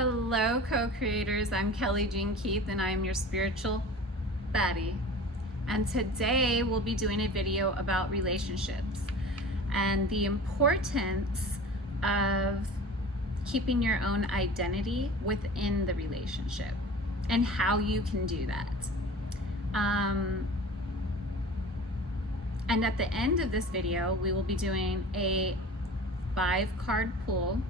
Hello, co-creators. I'm Kelly Jean Keith, and I'm your spiritual baddie. And today we'll be doing a video about relationships and the importance of keeping your own identity within the relationship and how you can do that. And at the end of this video, we will be doing a 5-card pull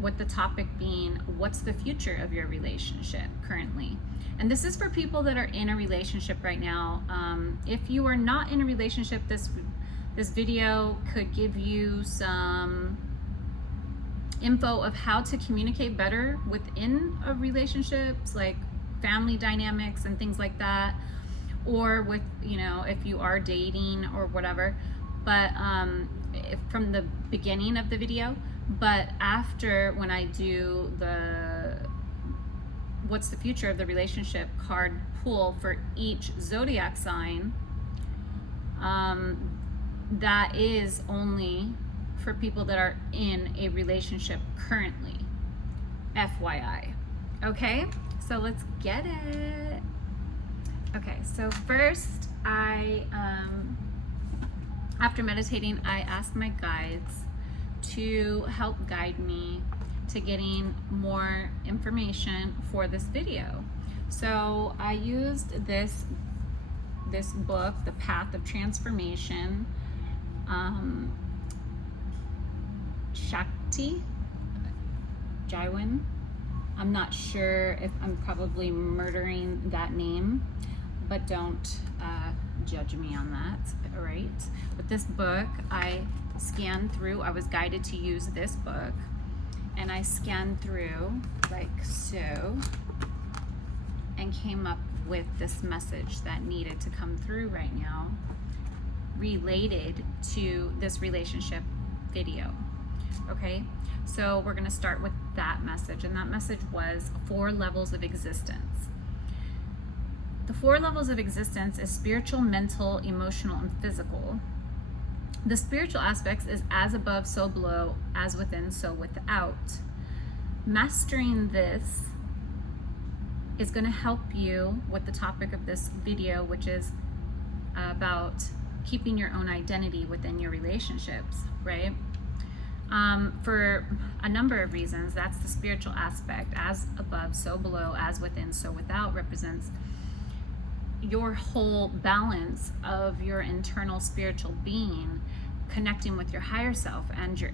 with the topic being, what's the future of your relationship currently? And this is for people that are in a relationship right now. If you are not in a relationship, this video could give you some info of how to communicate better within a relationships, like family dynamics and things like that, or with, if you are dating or whatever. But from the beginning of the video. But after, when I do the what's the future of the relationship card pull for each zodiac sign, that is only for people that are in a relationship currently, FYI. Okay, so let's get it. Okay, so first after meditating, I asked my guides to help guide me to getting more information for this video. So I used this book, The Path of Transformation, Shakti Jaiwin. I'm not sure if I'm probably murdering that name, but don't judge me on that, all right? But this book, I scanned through, I was guided to use this book, and I scanned through like so, and came up with this message that needed to come through right now related to this relationship video. Okay, so we're gonna start with that message, and that message was 4 levels of existence. The 4 levels of existence is spiritual, mental, emotional, and physical. The spiritual aspects is as above, so below, as within, so without. Mastering this is going to help you with the topic of this video, which is about keeping your own identity within your relationships, right? For a number of reasons. That's the spiritual aspect. As above, so below, as within, so without represents your whole balance of your internal spiritual being, connecting with your higher self and your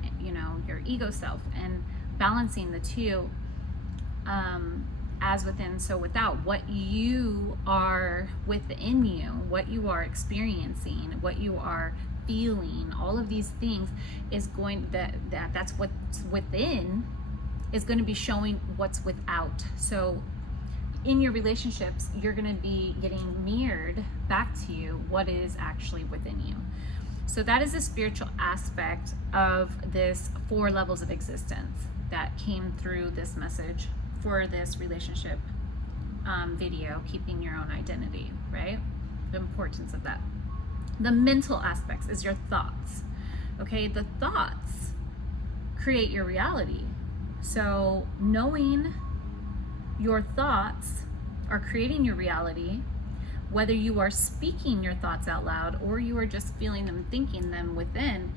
ego self, and balancing the two, as within, so without. What you are within you, what you are experiencing, what you are feeling, all of these things is going that's what's within is going to be showing what's without. So in your relationships, you're going to be getting mirrored back to you what is actually within you. So that is the spiritual aspect of this 4 levels of existence that came through this message for this relationship video, keeping your own identity, right? The importance of that. The mental aspects is your thoughts. Okay, the thoughts create your reality. So knowing your thoughts are creating your reality, whether you are speaking your thoughts out loud or you are just feeling them, thinking them within,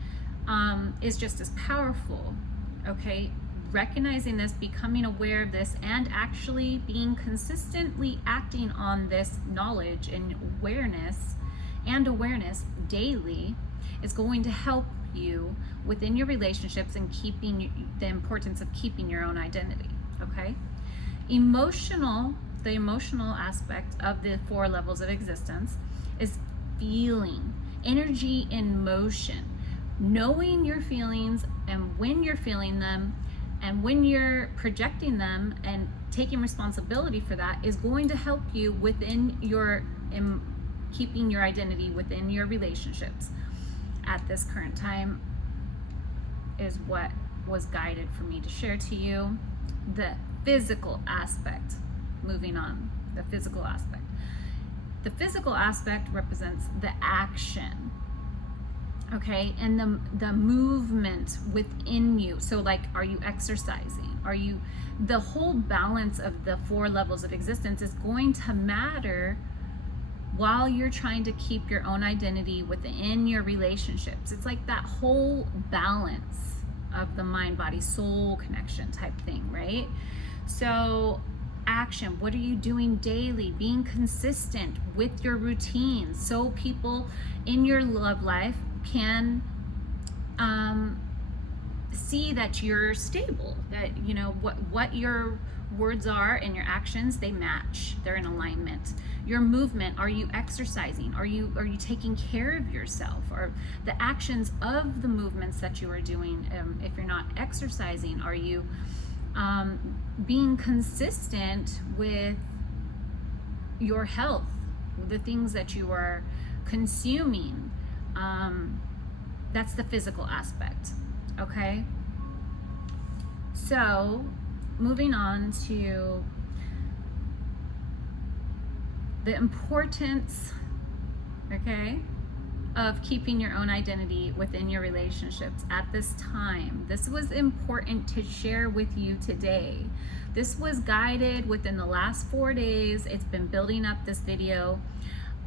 is just as powerful. Okay, recognizing this, becoming aware of this, and actually being consistently acting on this knowledge and awareness daily is going to help you within your relationships and keeping the importance of keeping your own identity. Okay, the emotional aspect of the 4 levels of existence is feeling, energy in motion, knowing your feelings and when you're feeling them and when you're projecting them, and taking responsibility for that is going to help you within your keeping your identity within your relationships at this current time, is what was guided for me to share to you. The physical aspect, moving on, the physical aspect. The physical aspect represents the action Okay, and the movement within you. So like, are you exercising? Are you, the whole balance of the 4 levels of existence is going to matter while you're trying to keep your own identity within your relationships. It's like that whole balance of the mind, body, soul connection type thing, right? So action, what are you doing daily? Being consistent with your routines so people in your love life can see that you're stable, that you know what your words are and your actions, they match, they're in alignment. Your movement, are you exercising? Are you taking care of yourself? Or the actions of the movements that you are doing, if you're not exercising, are you being consistent with your health, the things that you are consuming? That's the physical aspect. Okay, so moving on to the importance, okay, of keeping your own identity within your relationships at this time. This was important to share with you today. This was guided within the last 4 days. It's been building up this video.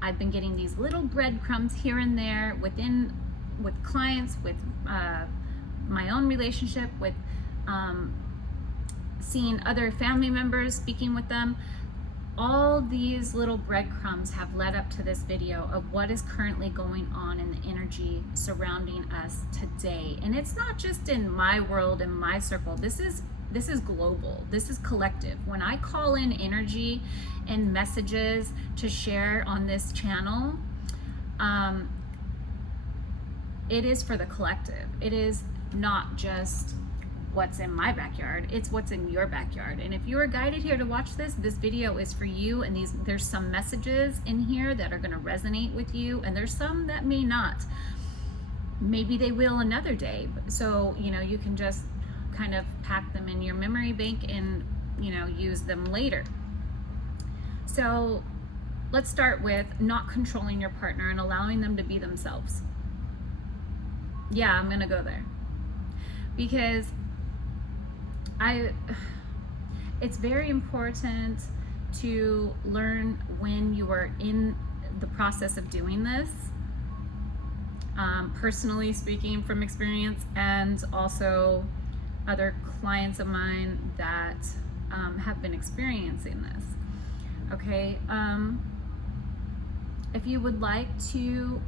I've been getting these little breadcrumbs here and there with clients, with my own relationship, with seeing other family members, speaking with them. All these little breadcrumbs have led up to this video of what is currently going on in the energy surrounding us today. And it's not just in my world and my circle. This is global. This is collective. When I call in energy and messages to share on this channel, it is for the collective. It is not just what's in my backyard, it's what's in your backyard. And if you are guided here to watch this video is for you, and there's some messages in here that are going to resonate with you, and there's some that may not. Maybe they will another day. So, you know, you can just kind of pack them in your memory bank and, you know, use them later. So let's start with not controlling your partner and allowing them to be themselves. Yeah, I'm gonna go there because it's very important to learn when you are in the process of doing this, personally speaking from experience, and also other clients of mine that have been experiencing this. Okay, if you would like to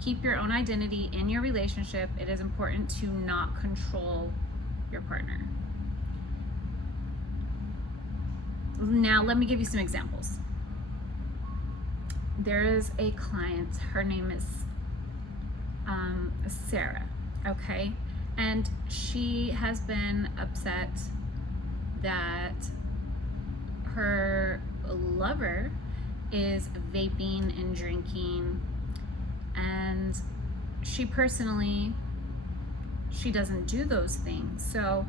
keep your own identity in your relationship, it is important to not control your partner. Now, let me give you some examples. There is a client, her name is Sarah, okay? And she has been upset that her lover is vaping and drinking, and she personally, she doesn't do those things. So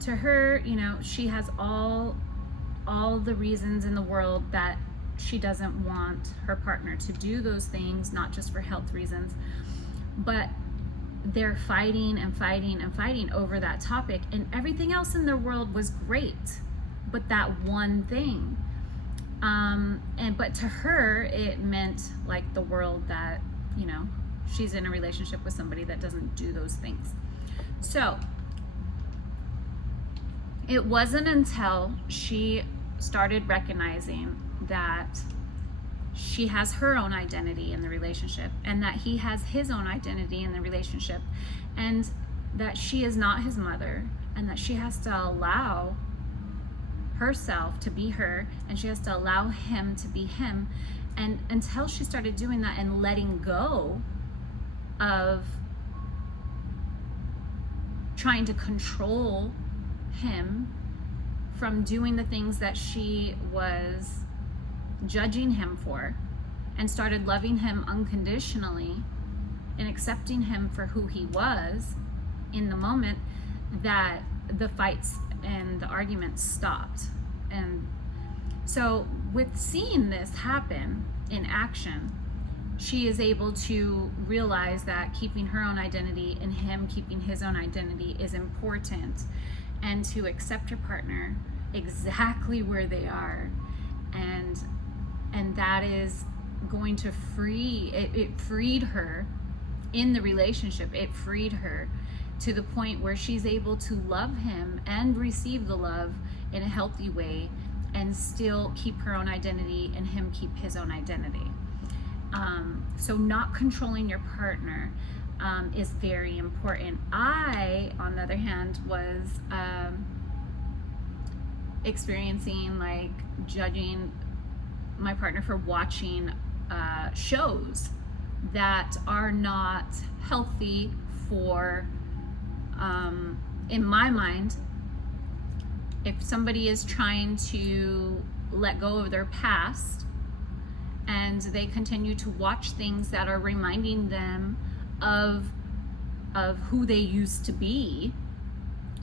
to her, you know, she has all the reasons in the world that she doesn't want her partner to do those things, not just for health reasons, but they're fighting and fighting and fighting over that topic, and everything else in their world was great, but that one thing. But to her, it meant like the world that, you know, she's in a relationship with somebody that doesn't do those things. So it wasn't until she started recognizing that she has her own identity in the relationship, and that he has his own identity in the relationship, and that she is not his mother, and that she has to allow herself to be her, and she has to allow him to be him. And until she started doing that and letting go of trying to control him from doing the things that she was judging him for, and started loving him unconditionally and accepting him for who he was in the moment, that the fights and the arguments stopped. And so with seeing this happen in action, she is able to realize that keeping her own identity and him keeping his own identity is important, and to accept your partner exactly where they are. And that is going to free it freed her in the relationship. It freed her to the point where she's able to love him and receive the love in a healthy way, and still keep her own identity and him keep his own identity. So not controlling your partner is very important. I, on the other hand, was experiencing like judging my partner for watching shows that are not healthy for, in my mind, if somebody is trying to let go of their past and they continue to watch things that are reminding them of who they used to be,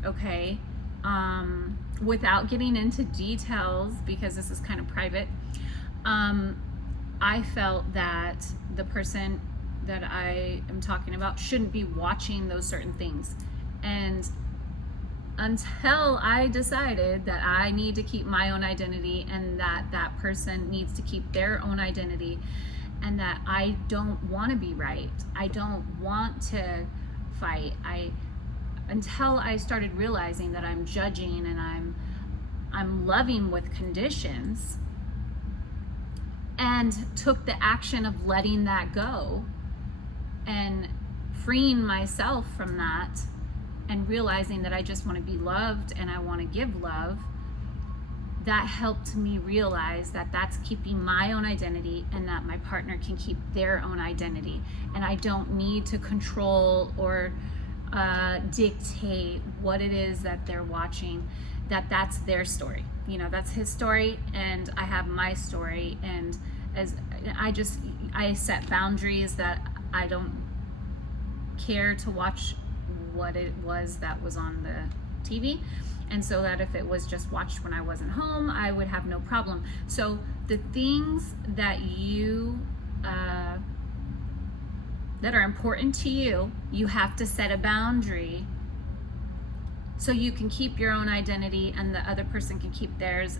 okay, without getting into details because this is kind of private, I felt that the person that I am talking about shouldn't be watching those certain things. And until I decided that I need to keep my own identity and that that person needs to keep their own identity, and that I don't want to be right, I don't want to fight, until I started realizing that I'm judging and I'm loving with conditions, and took the action of letting that go and freeing myself from that, and realizing that I just want to be loved and I want to give love, that helped me realize that that's keeping my own identity and that my partner can keep their own identity. And I don't need to control or dictate what it is that they're watching, that's their story. You know, that's his story and I have my story. And as I set boundaries that I don't care to watch what it was that was on the TV, and so that if it was just watched when I wasn't home, I would have no problem. So the things that you that are important to you, you have to set a boundary so you can keep your own identity and the other person can keep theirs.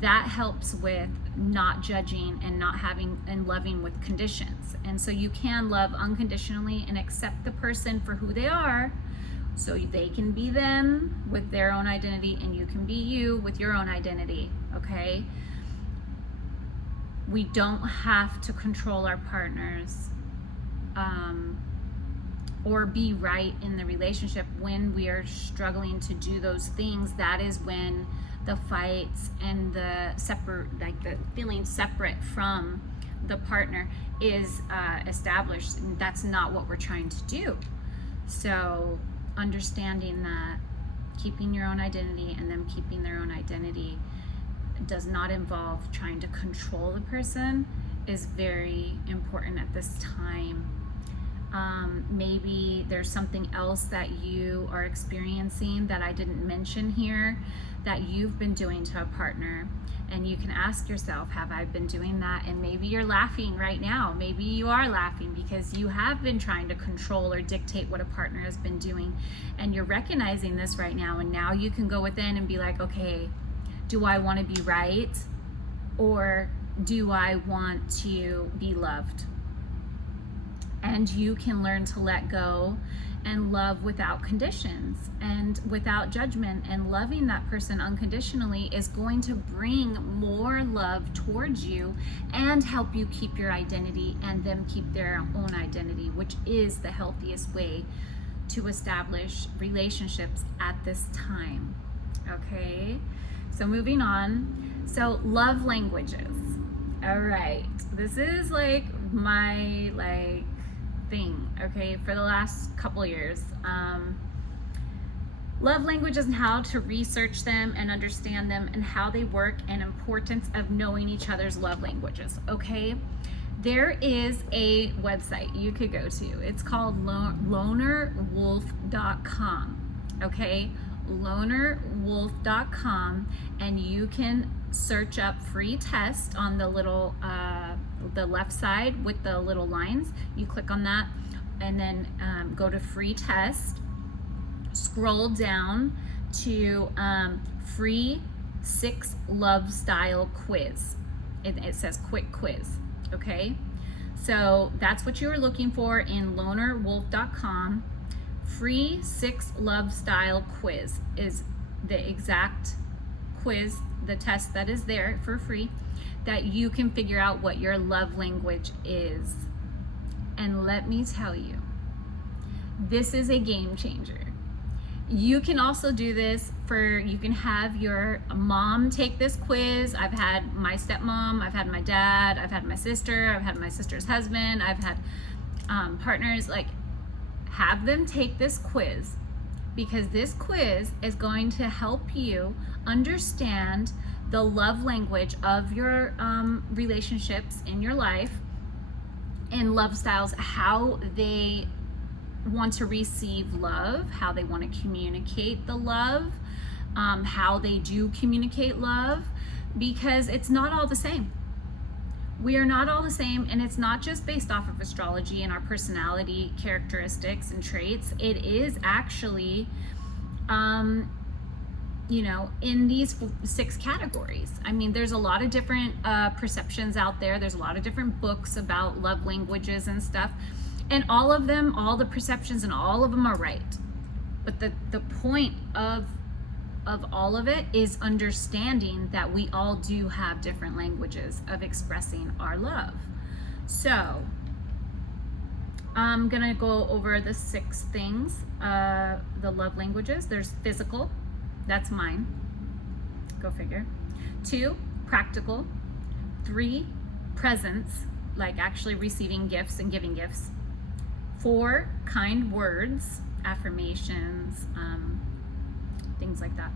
That helps with not judging and not having and loving with conditions. And so you can love unconditionally and accept the person for who they are, so they can be them with their own identity and you can be you with your own identity, okay? We don't have to control our partners or be right in the relationship. When we are struggling to do those things, that is when the fights and the the feeling separate from the partner is established. And that's not what we're trying to do. So understanding that keeping your own identity and them keeping their own identity does not involve trying to control the person is very important at this time. Maybe there's something else that you are experiencing that I didn't mention here that you've been doing to a partner, and you can ask yourself, have I been doing that? And maybe you're laughing right now. Maybe you are laughing because you have been trying to control or dictate what a partner has been doing, and you're recognizing this right now. And now you can go within and be like, okay, do I want to be right, or do I want to be loved? And you can learn to let go and love without conditions and without judgment. And loving that person unconditionally is going to bring more love towards you and help you keep your identity and them keep their own identity, which is the healthiest way to establish relationships at this time. Okay, so moving on. So love languages. All right, this is like my thing, okay, for the last couple years. Love languages and how to research them and understand them and how they work, and importance of knowing each other's love languages. Okay, there is a website you could go to. It's called lonerwolf.com. okay, lonerwolf.com, and you can search up free test on the little the left side with the little lines. You click on that and then go to free test. Scroll down to free 6 love style quiz. It says quick quiz, okay? So that's what you were looking for in lonerwolf.com. Free 6 love style quiz is the exact quiz, the test that is there for free, that you can figure out what your love language is. And let me tell you, this is a game changer. You can also do this you can have your mom take this quiz. I've had my stepmom, I've had my dad, I've had my sister, I've had my sister's husband, I've had partners, like, have them take this quiz, because this quiz is going to help you understand the love language of your relationships in your life and love styles, how they want to receive love, how they want to communicate the love, how they do communicate love, because it's not all the same. We are not all the same, and it's not just based off of astrology and our personality characteristics and traits. It is actually, you know, in these 6 categories. I mean, there's a lot of different perceptions out there. There's a lot of different books about love languages and stuff. And all of them, all the perceptions and all of them are right. But the point of all of it is understanding that we all do have different languages of expressing our love. So I'm gonna go over the 6 things, the love languages. There's physical, that's mine, go figure. 2, practical. 3, presence, like actually receiving gifts and giving gifts. 4, kind words, affirmations, things like that.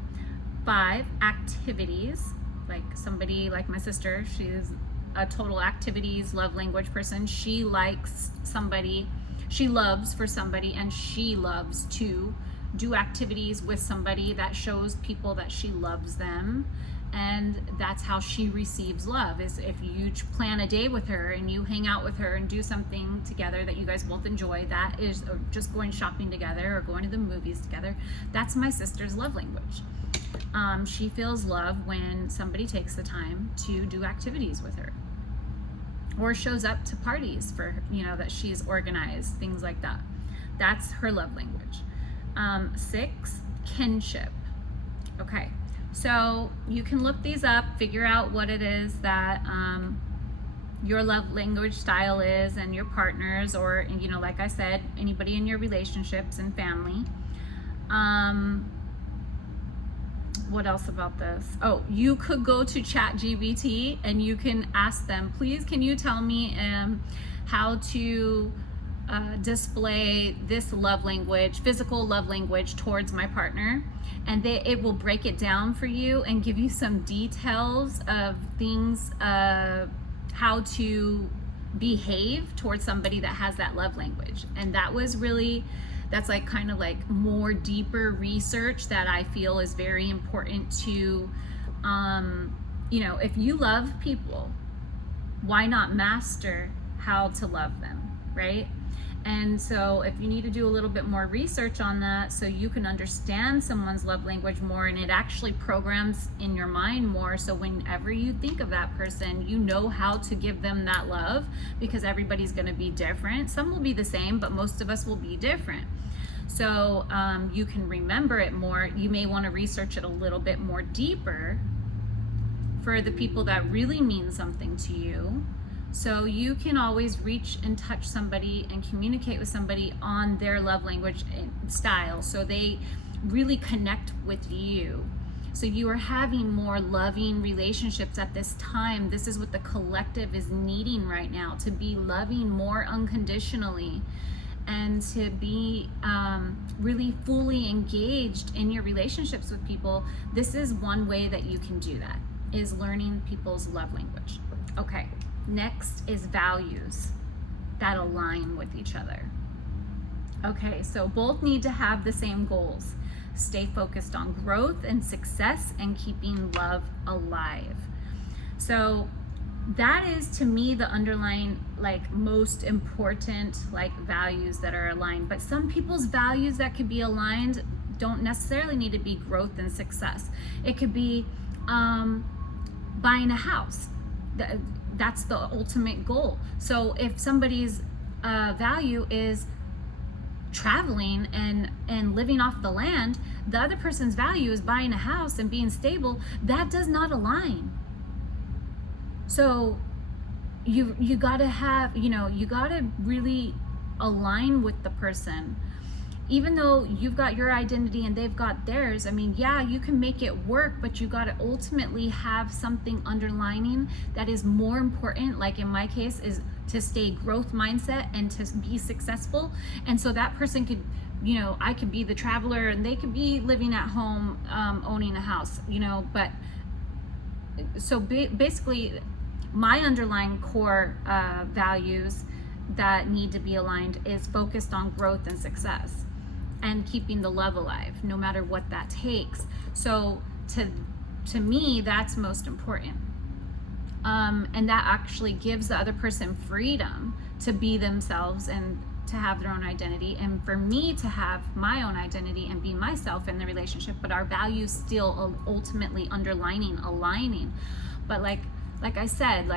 5, activities, like somebody like my sister, she's a total activities love language person. She likes somebody, she loves for somebody, and she loves to do activities with somebody that shows people that she loves them. And that's how she receives love, is if you plan a day with her and you hang out with her and do something together that you guys both enjoy, that is, or just going shopping together or going to the movies together, that's my sister's love language. She feels love when somebody takes the time to do activities with her or shows up to parties for, you know, that she's organized, things like that. That's her love language. 6, kinship. Okay. So you can look these up, figure out what it is that your love language style is, and your partners, or, you know, like I said, anybody in your relationships and family. What else about this? Oh, you could go to ChatGPT and you can ask them, please, can you tell me how to display this love language, physical love language towards my partner, and it will break it down for you and give you some details of things, how to behave towards somebody that has that love language. And that was really, that's like kind of like more deeper research that I feel is very important to, you know, if you love people, why not master how to love them, right? And so if you need to do a little bit more research on that so you can understand someone's love language more, and it actually programs in your mind more, so whenever you think of that person, you know how to give them that love, because everybody's going to be different. Some will be the same, but most of us will be different. So you can remember it more. You may want to research it a little bit more deeper for the people that really mean something to you. So you can always reach and touch somebody and communicate with somebody on their love language style, so they really connect with you. So you are having more loving relationships at this time. This is what the collective is needing right now, to be loving more unconditionally and to be really fully engaged in your relationships with people. This is one way that you can do that, is learning people's love language. Okay. Next is values that align with each other. Okay, so both need to have the same goals. Stay focused on growth and success and keeping love alive. So that is to me the underlying, like, most important, like, values that are aligned. But some people's values that could be aligned don't necessarily need to be growth and success. It could be buying a house. That's the ultimate goal. So if somebody's value is traveling and living off the land, the other person's value is buying a house and being stable. That does not align. So you got to have, you got to really align with the person. Even though you've got your identity and they've got theirs, I mean, yeah, you can make it work, but you got to ultimately have something underlining that is more important, like in my case, is to stay growth mindset and to be successful. And so that person could, I could be the traveler and they could be living at home, owning a house, but so basically my underlying core values that need to be aligned is focused on growth and success and keeping the love alive, no matter what that takes. So to me, that's most important. And that actually gives the other person freedom to be themselves and to have their own identity, and for me to have my own identity and be myself in the relationship, but our values still ultimately aligning. But like I said,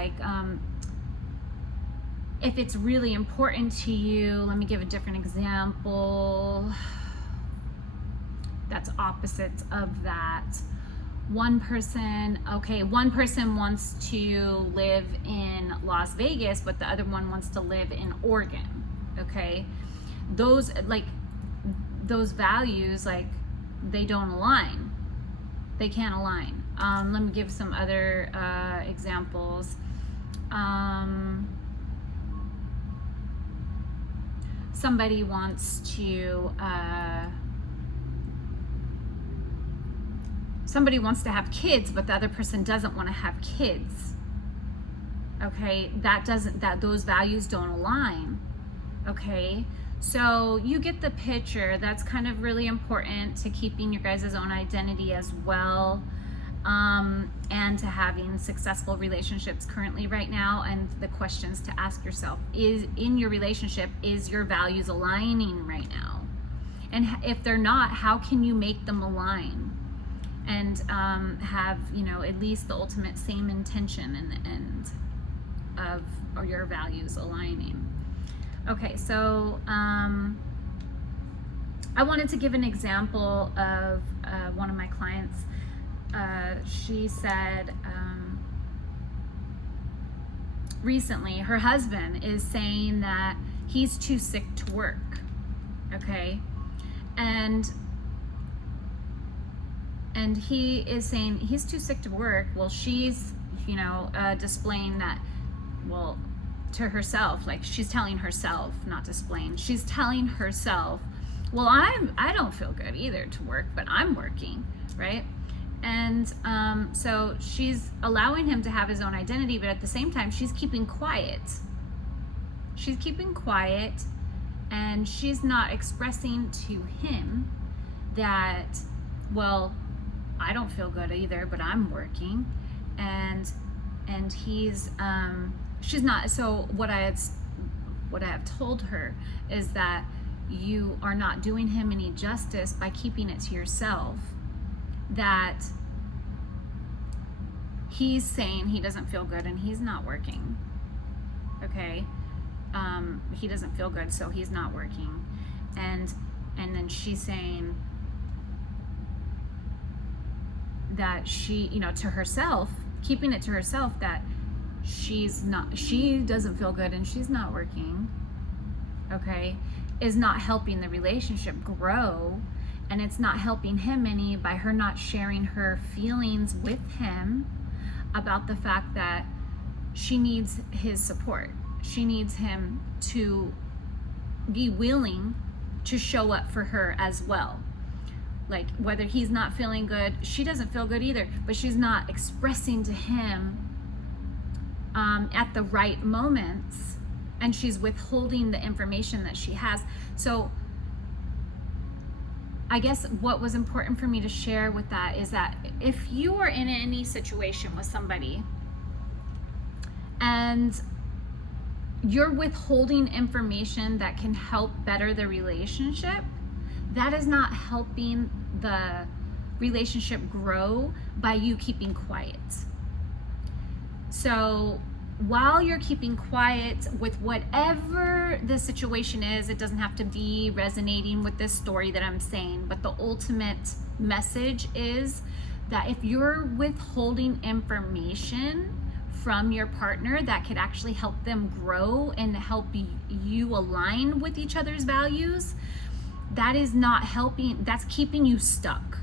if it's really important to you, let me give a different example that's opposite of that. One person wants to live in Las Vegas, but the other one wants to live in Oregon. Okay, those values, they don't align. They can't align. Let me give some other examples. Somebody wants to have kids, but the other person doesn't want to have kids. Okay, those values don't align. Okay, so you get the picture. That's kind of really important to keeping your guys' own identity as well, and to having successful relationships currently right now. And the questions to ask yourself is, in your relationship, is your values aligning right now? And if they're not, how can you make them align and have, at least the ultimate same intention and of your values aligning? Okay, so I wanted to give an example of one of my clients. She said recently her husband is saying that he's too sick to work. Okay, and he is saying he's too sick to work. Well, she's displaying that, well, to herself, like she's telling herself, not displaying, she's telling herself, well, I don't feel good either to work, but I'm working, right? And so she's allowing him to have his own identity, but at the same time, she's keeping quiet. She's keeping quiet, and she's not expressing to him that, well, I don't feel good either, but I'm working. And he's she's not. So what I have told her is that you are not doing him any justice by keeping it to yourself, that he's saying he doesn't feel good and he's not working. Okay, he doesn't feel good, so he's not working. And then she's saying that she, to herself, keeping it to herself, that she doesn't feel good and she's not working, okay, is not helping the relationship grow. And it's not helping him any by her not sharing her feelings with him about the fact that she needs his support. She needs him to be willing to show up for her as well. Like, whether he's not feeling good, she doesn't feel good either, but she's not expressing to him at the right moments, and she's withholding the information that she has. So I guess what was important for me to share with that is that if you are in any situation with somebody and you're withholding information that can help better the relationship, that is not helping the relationship grow by you keeping quiet. So while you're keeping quiet with whatever the situation is, it doesn't have to be resonating with this story that I'm saying, but the ultimate message is that if you're withholding information from your partner that could actually help them grow and help you align with each other's values, that is not helping, that's keeping you stuck.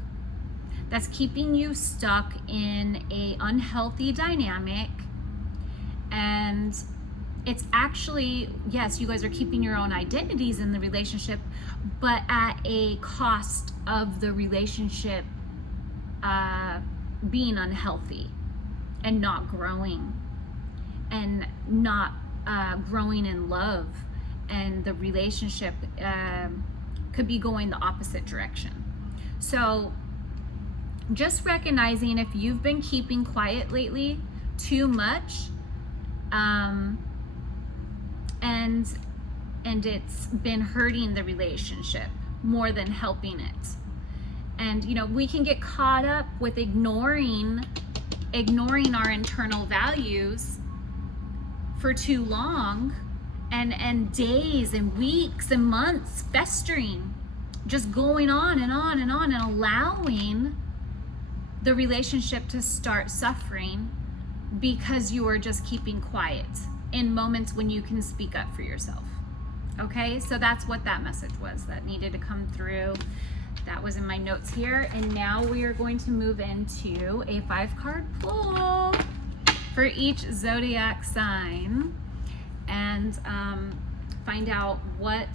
That's keeping you stuck in a unhealthy dynamic. And it's actually, yes, you guys are keeping your own identities in the relationship, but at a cost of the relationship being unhealthy and not growing, and not growing in love, and the relationship could be going the opposite direction. So just recognizing if you've been keeping quiet lately too much, and it's been hurting the relationship more than helping it. And you know, we can get caught up with ignoring our internal values for too long, and days and weeks and months festering, just going on and on and on, and allowing the relationship to start suffering because you are just keeping quiet in moments when you can speak up for yourself. Okay, so that's what that message was that needed to come through. That was in my notes here. And now we are going to move into a 5-card pull for each zodiac sign, and find out what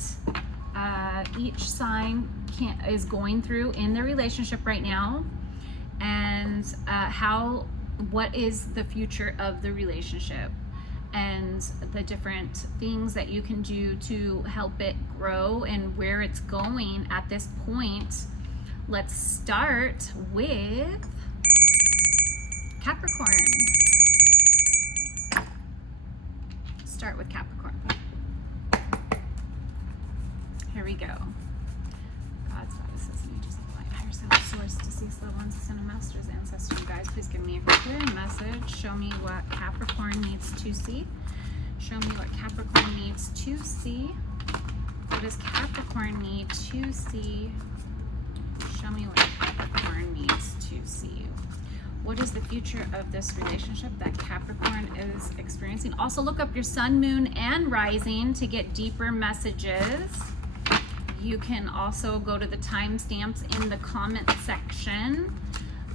each sign is going through in their relationship right now, and what is the future of the relationship, and the different things that you can do to help it grow and where it's going at this point. Let's start with Capricorn. Start with Capricorn. Here we go. God's goddesses, angels of light, higher self, source, deceased loved ones, ascended masters, ancestors, you guys, please give me a clear message. Show me what Capricorn needs to see. Show me what Capricorn needs to see. What does Capricorn need to see? Show me what Capricorn needs to see. What is the future of this relationship that Capricorn is experiencing? Also, look up your sun, moon, and rising to get deeper messages. You can also go to the timestamps in the comment section.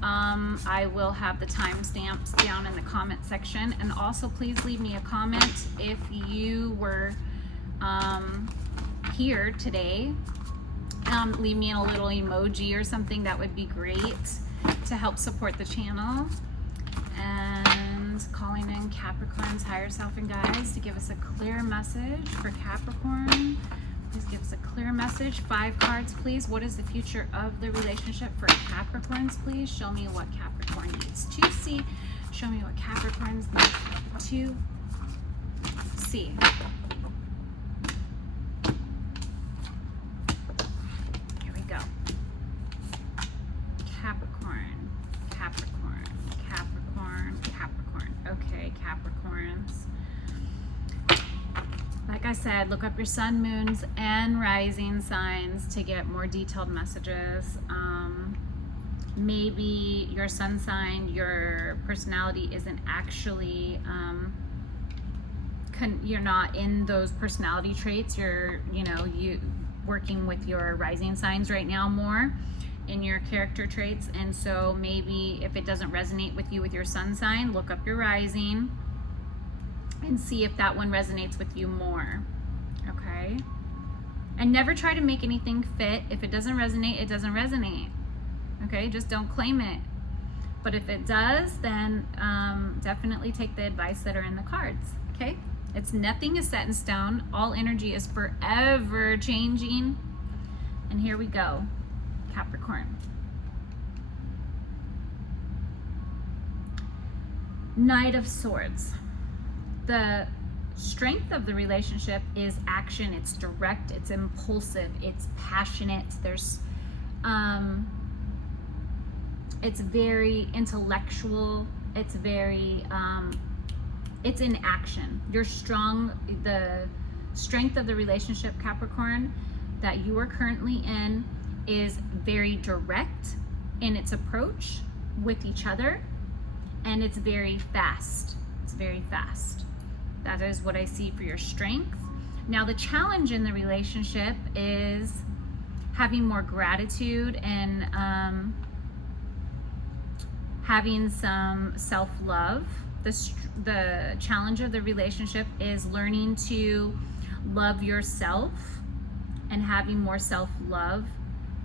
I will have the timestamps down in the comment section. And also, please leave me a comment if you were here today. Leave me a little emoji or something. That would be great to help support the channel. And calling in Capricorn's higher self and guides to give us a clear message for Capricorn. Please give us a clear message. 5 cards, please. What is the future of the relationship for Capricorns, please? Show me what Capricorn needs to see. Show me what Capricorns need to see. Here we go. Capricorn, Capricorn, Capricorn, Capricorn. Okay, Capricorns. Like I said, look up your sun, moons, and rising signs to get more detailed messages. Maybe your sun sign, your personality isn't actually, you're not in those personality traits. You're working with your rising signs right now more in your character traits. And so maybe if it doesn't resonate with you with your sun sign, look up your rising and see if that one resonates with you more. Okay? And never try to make anything fit. If it doesn't resonate, it doesn't resonate. Okay? Just don't claim it. But if it does, then definitely take the advice that are in the cards. Okay? Nothing is set in stone. All energy is forever changing. And here we go. Capricorn. Knight of Swords. the strength of the relationship is action. It's direct, it's impulsive, it's passionate. There's it's very intellectual, it's very it's in action. The strength of the relationship, Capricorn, that you are currently in is very direct in its approach with each other, and it's very fast. It's very fast. That is what I see for your strength. Now, the challenge in the relationship is having more gratitude and having some self-love. The challenge of the relationship is learning to love yourself and having more self-love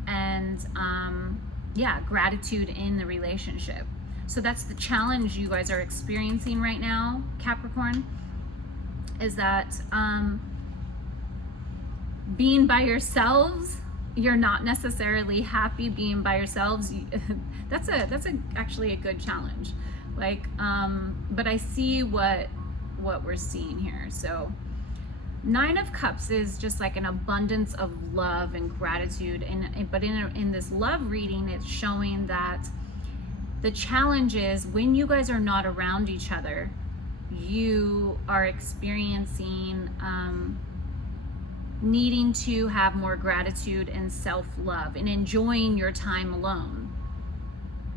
and gratitude in the relationship. So that's the challenge you guys are experiencing right now, Capricorn, is that being by yourselves, you're not necessarily happy being by yourselves. That's actually a good challenge. Like, but I see what we're seeing here. So 9 of Cups is just like an abundance of love and gratitude, but in this love reading, it's showing that the challenge is when you guys are not around each other, you are experiencing needing to have more gratitude and self-love and enjoying your time alone.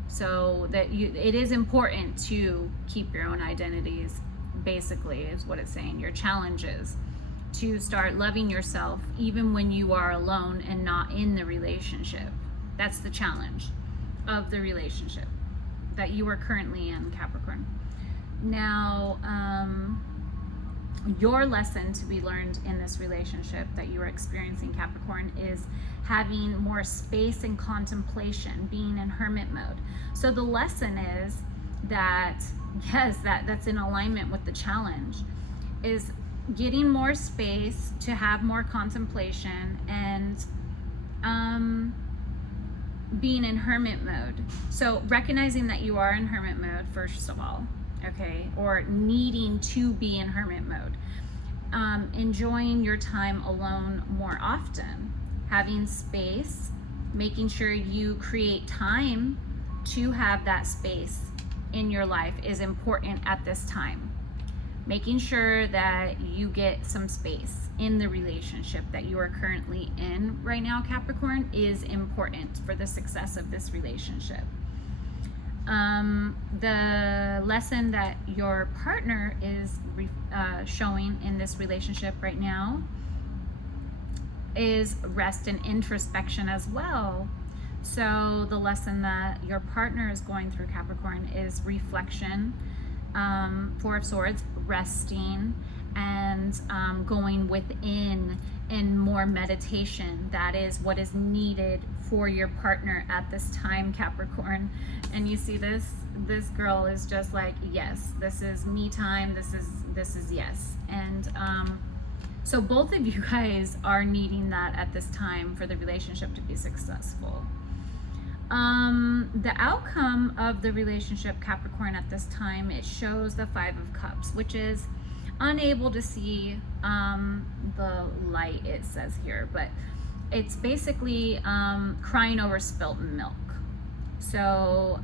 So that it is important to keep your own identities, basically, is what it's saying. Your challenge is to start loving yourself even when you are alone and not in the relationship. That's the challenge of the relationship that you are currently in, Capricorn. Now, your lesson to be learned in this relationship that you are experiencing, Capricorn, is having more space and contemplation, being in hermit mode. So the lesson is that, yes, that's in alignment with the challenge, is getting more space to have more contemplation and being in hermit mode. So recognizing that you are in hermit mode, first of all, okay, or needing to be in hermit mode. Enjoying your time alone more often, having space, making sure you create time to have that space in your life is important at this time. Making sure that you get some space in the relationship that you are currently in right now, Capricorn, is important for the success of this relationship. The lesson that your partner is showing in this relationship right now is rest and introspection as well. So the lesson that your partner is going through, Capricorn, is reflection, 4 of Swords, resting, and going within and more meditation. That is what is needed for your partner at this time, Capricorn. And you see this girl is just like, yes, this is me time, this is yes. And so both of you guys are needing that at this time for the relationship to be successful. The outcome of the relationship, Capricorn, at this time, it shows the 5 of Cups, which is unable to see the light, it says here, but it's basically crying over spilt milk. So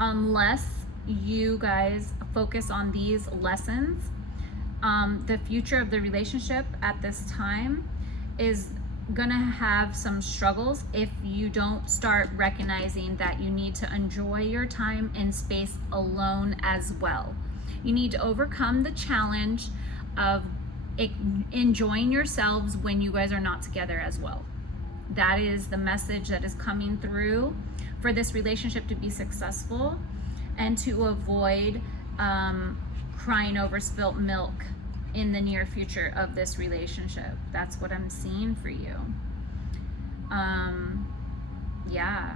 unless you guys focus on these lessons, the future of the relationship at this time is gonna have some struggles if you don't start recognizing that you need to enjoy your time and space alone as well. You need to overcome the challenge of enjoying yourselves when you guys are not together as well. That is the message that is coming through for this relationship to be successful and to avoid crying over spilt milk in the near future of this relationship. That's what I'm seeing for you. Yeah,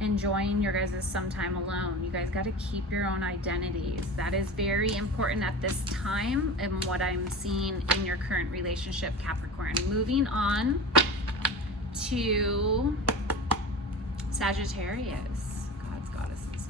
enjoying your guys' some time alone. You guys got to keep your own identities. That is very important at this time and what I'm seeing in your current relationship, Capricorn. Moving on to Sagittarius. God's goddesses.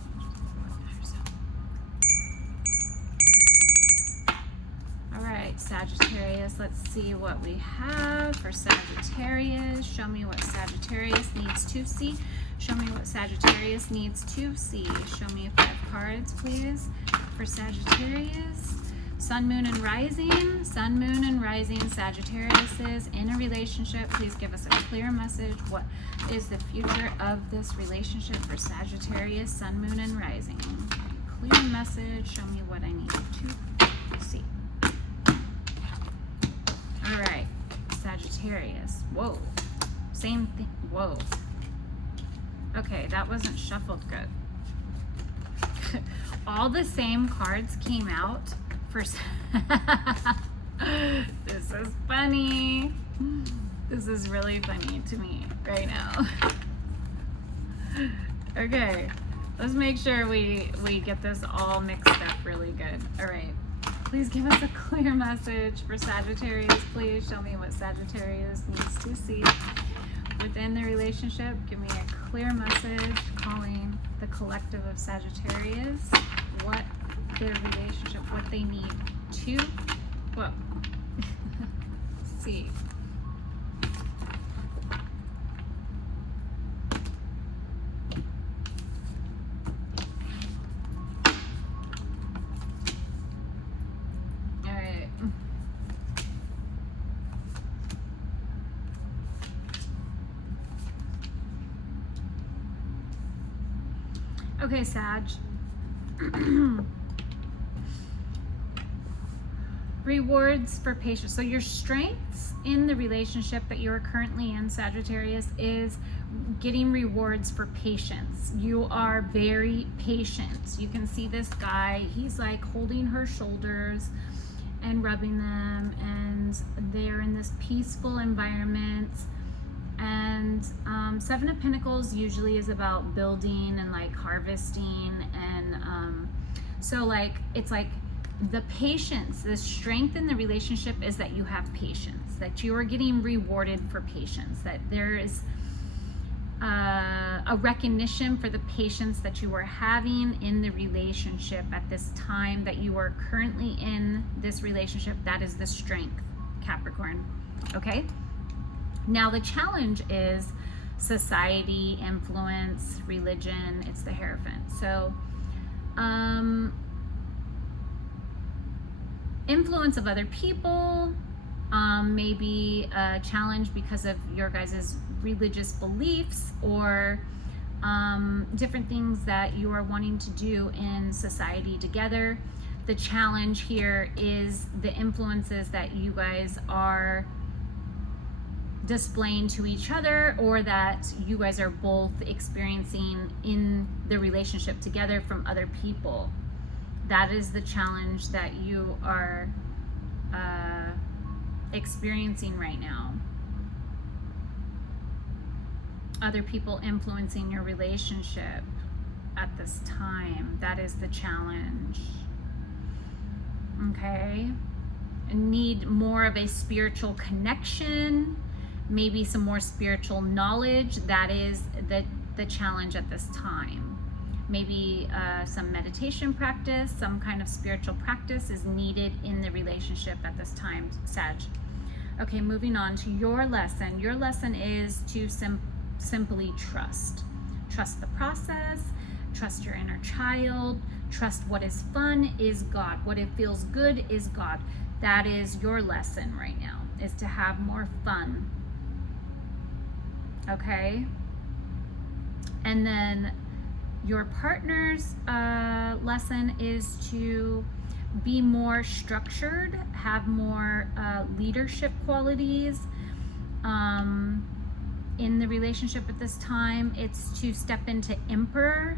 right, Sagittarius, let's see what we have for Sagittarius. Show me what Sagittarius needs to see. Show me what Sagittarius needs to see. Show me 5 cards, please, for Sagittarius. Sun, Moon, and Rising. Sun, Moon, and Rising. Sagittarius is in a relationship. Please give us a clear message. What is the future of this relationship for Sagittarius, Sun, Moon, and Rising? Clear message. Show me what I need to see. All right, Sagittarius. Whoa. Same thing. Whoa. Okay, that wasn't shuffled good. All the same cards came out for... This is funny. This is really funny to me right now. Okay, let's make sure we get this all mixed up really good. All right, please give us a clear message for Sagittarius. Please show me what Sagittarius needs to see within the relationship. Give me a clear message calling the collective of Sagittarius what their relationship, what they need to, well, see. All right. Okay, Sag. Rewards for patience. So your strengths in the relationship that you are currently in, Sagittarius, is getting rewards for patience. You are very patient. You can see this guy, he's like holding her shoulders and rubbing them, and they're in this peaceful environment. And 7 of Pentacles usually is about building and like harvesting, and so like it's like the patience, the strength in the relationship is that you have patience, that you are getting rewarded for patience, that there is a recognition for the patience that you are having in the relationship at this time that you are currently in this relationship. That is the strength, Capricorn. Okay, now the challenge is society, influence, religion. It's the Hierophant. So influence of other people, maybe a challenge because of your guys' religious beliefs, or different things that you are wanting to do in society together. The challenge here is the influences that you guys are displaying to each other, or that you guys are both experiencing in the relationship together from other people. That is the challenge that you are experiencing right now. Other people influencing your relationship at this time. That is the challenge. Okay? Need more of a spiritual connection, maybe some more spiritual knowledge. That is the challenge at this time. Maybe some meditation practice, some kind of spiritual practice is needed in the relationship at this time, Sag. Okay, moving on to your lesson. Your lesson is to simply trust. Trust the process, trust your inner child, trust what is fun is God, what it feels good is God. That is your lesson right now, is to have more fun. Okay? And then your partner's lesson is to be more structured, have more leadership qualities in the relationship at this time. It's to step into Emperor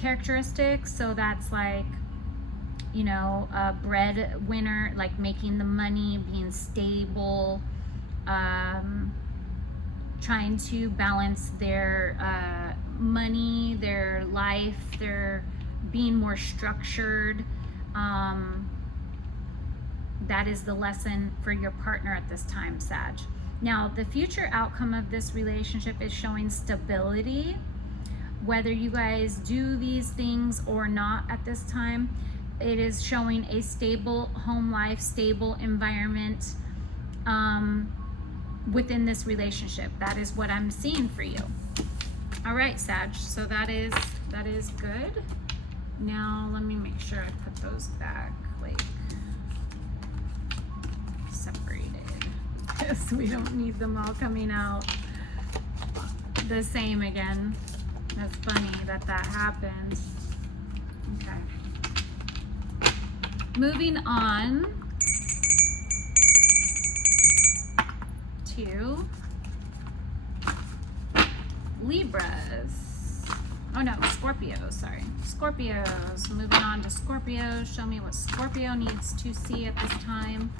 characteristics. So that's like, you know, breadwinner, like making the money, being stable, trying to balance their money, their life, their being more structured. That is the lesson for your partner at this time, Sag. Now, the future outcome of this relationship is showing stability. Whether you guys do these things or not at this time, it is showing a stable home life, stable environment within this relationship. That is what I'm seeing for you. All right, Sag, so that is good. Now let me make sure I put those back like separated, because we don't need them all coming out the same again. That's funny that happened. Okay. Moving on to Libras. Oh no, Scorpios, sorry. Scorpios. Moving on to Scorpios. Show me what Scorpio needs to see at this time.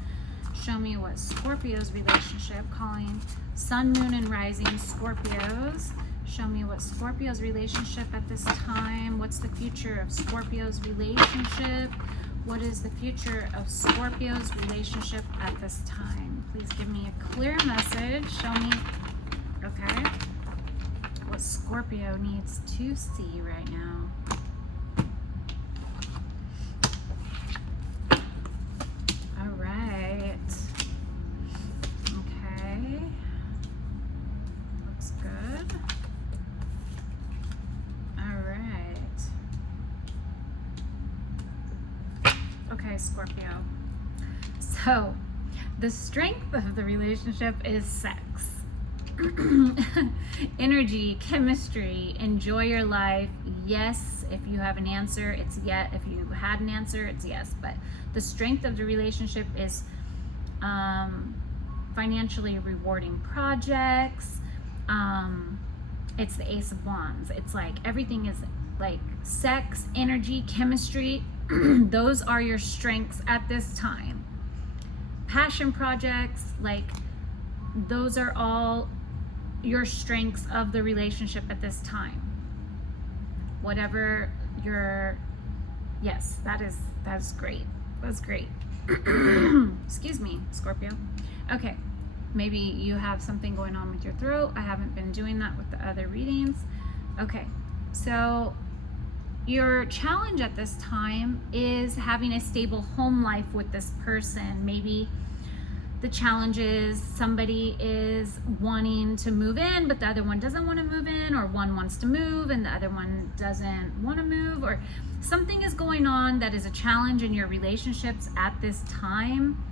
Show me what Scorpio's relationship, calling Sun, Moon, and Rising Scorpios. Show me what Scorpio's relationship at this time. What's the future of Scorpio's relationship? What is the future of Scorpio's relationship at this time? Please give me a clear message. Show me, okay, what Scorpio needs to see right now. All right. Okay. Looks good. All right. Okay, Scorpio. So, the strength of the relationship is sex. Energy, chemistry, enjoy your life. Yes, if you have an answer, it's yes. If you had an answer, it's yes. But the strength of the relationship is financially rewarding projects. It's the Ace of Wands. It's like everything is like sex, energy, chemistry. Those are your strengths at this time. Passion projects, like those are all your strengths of the relationship at this time. Whatever your, yes, that's great. That's great. Excuse me, Scorpio. Okay, maybe you have something going on with your throat. I haven't been doing that with the other readings. Okay, so your challenge at this time is having a stable home life with this person. Maybe the challenge is somebody is wanting to move in, but the other one doesn't want to move in, or one wants to move and the other one doesn't want to move, or something is going on that is a challenge in your relationships at this time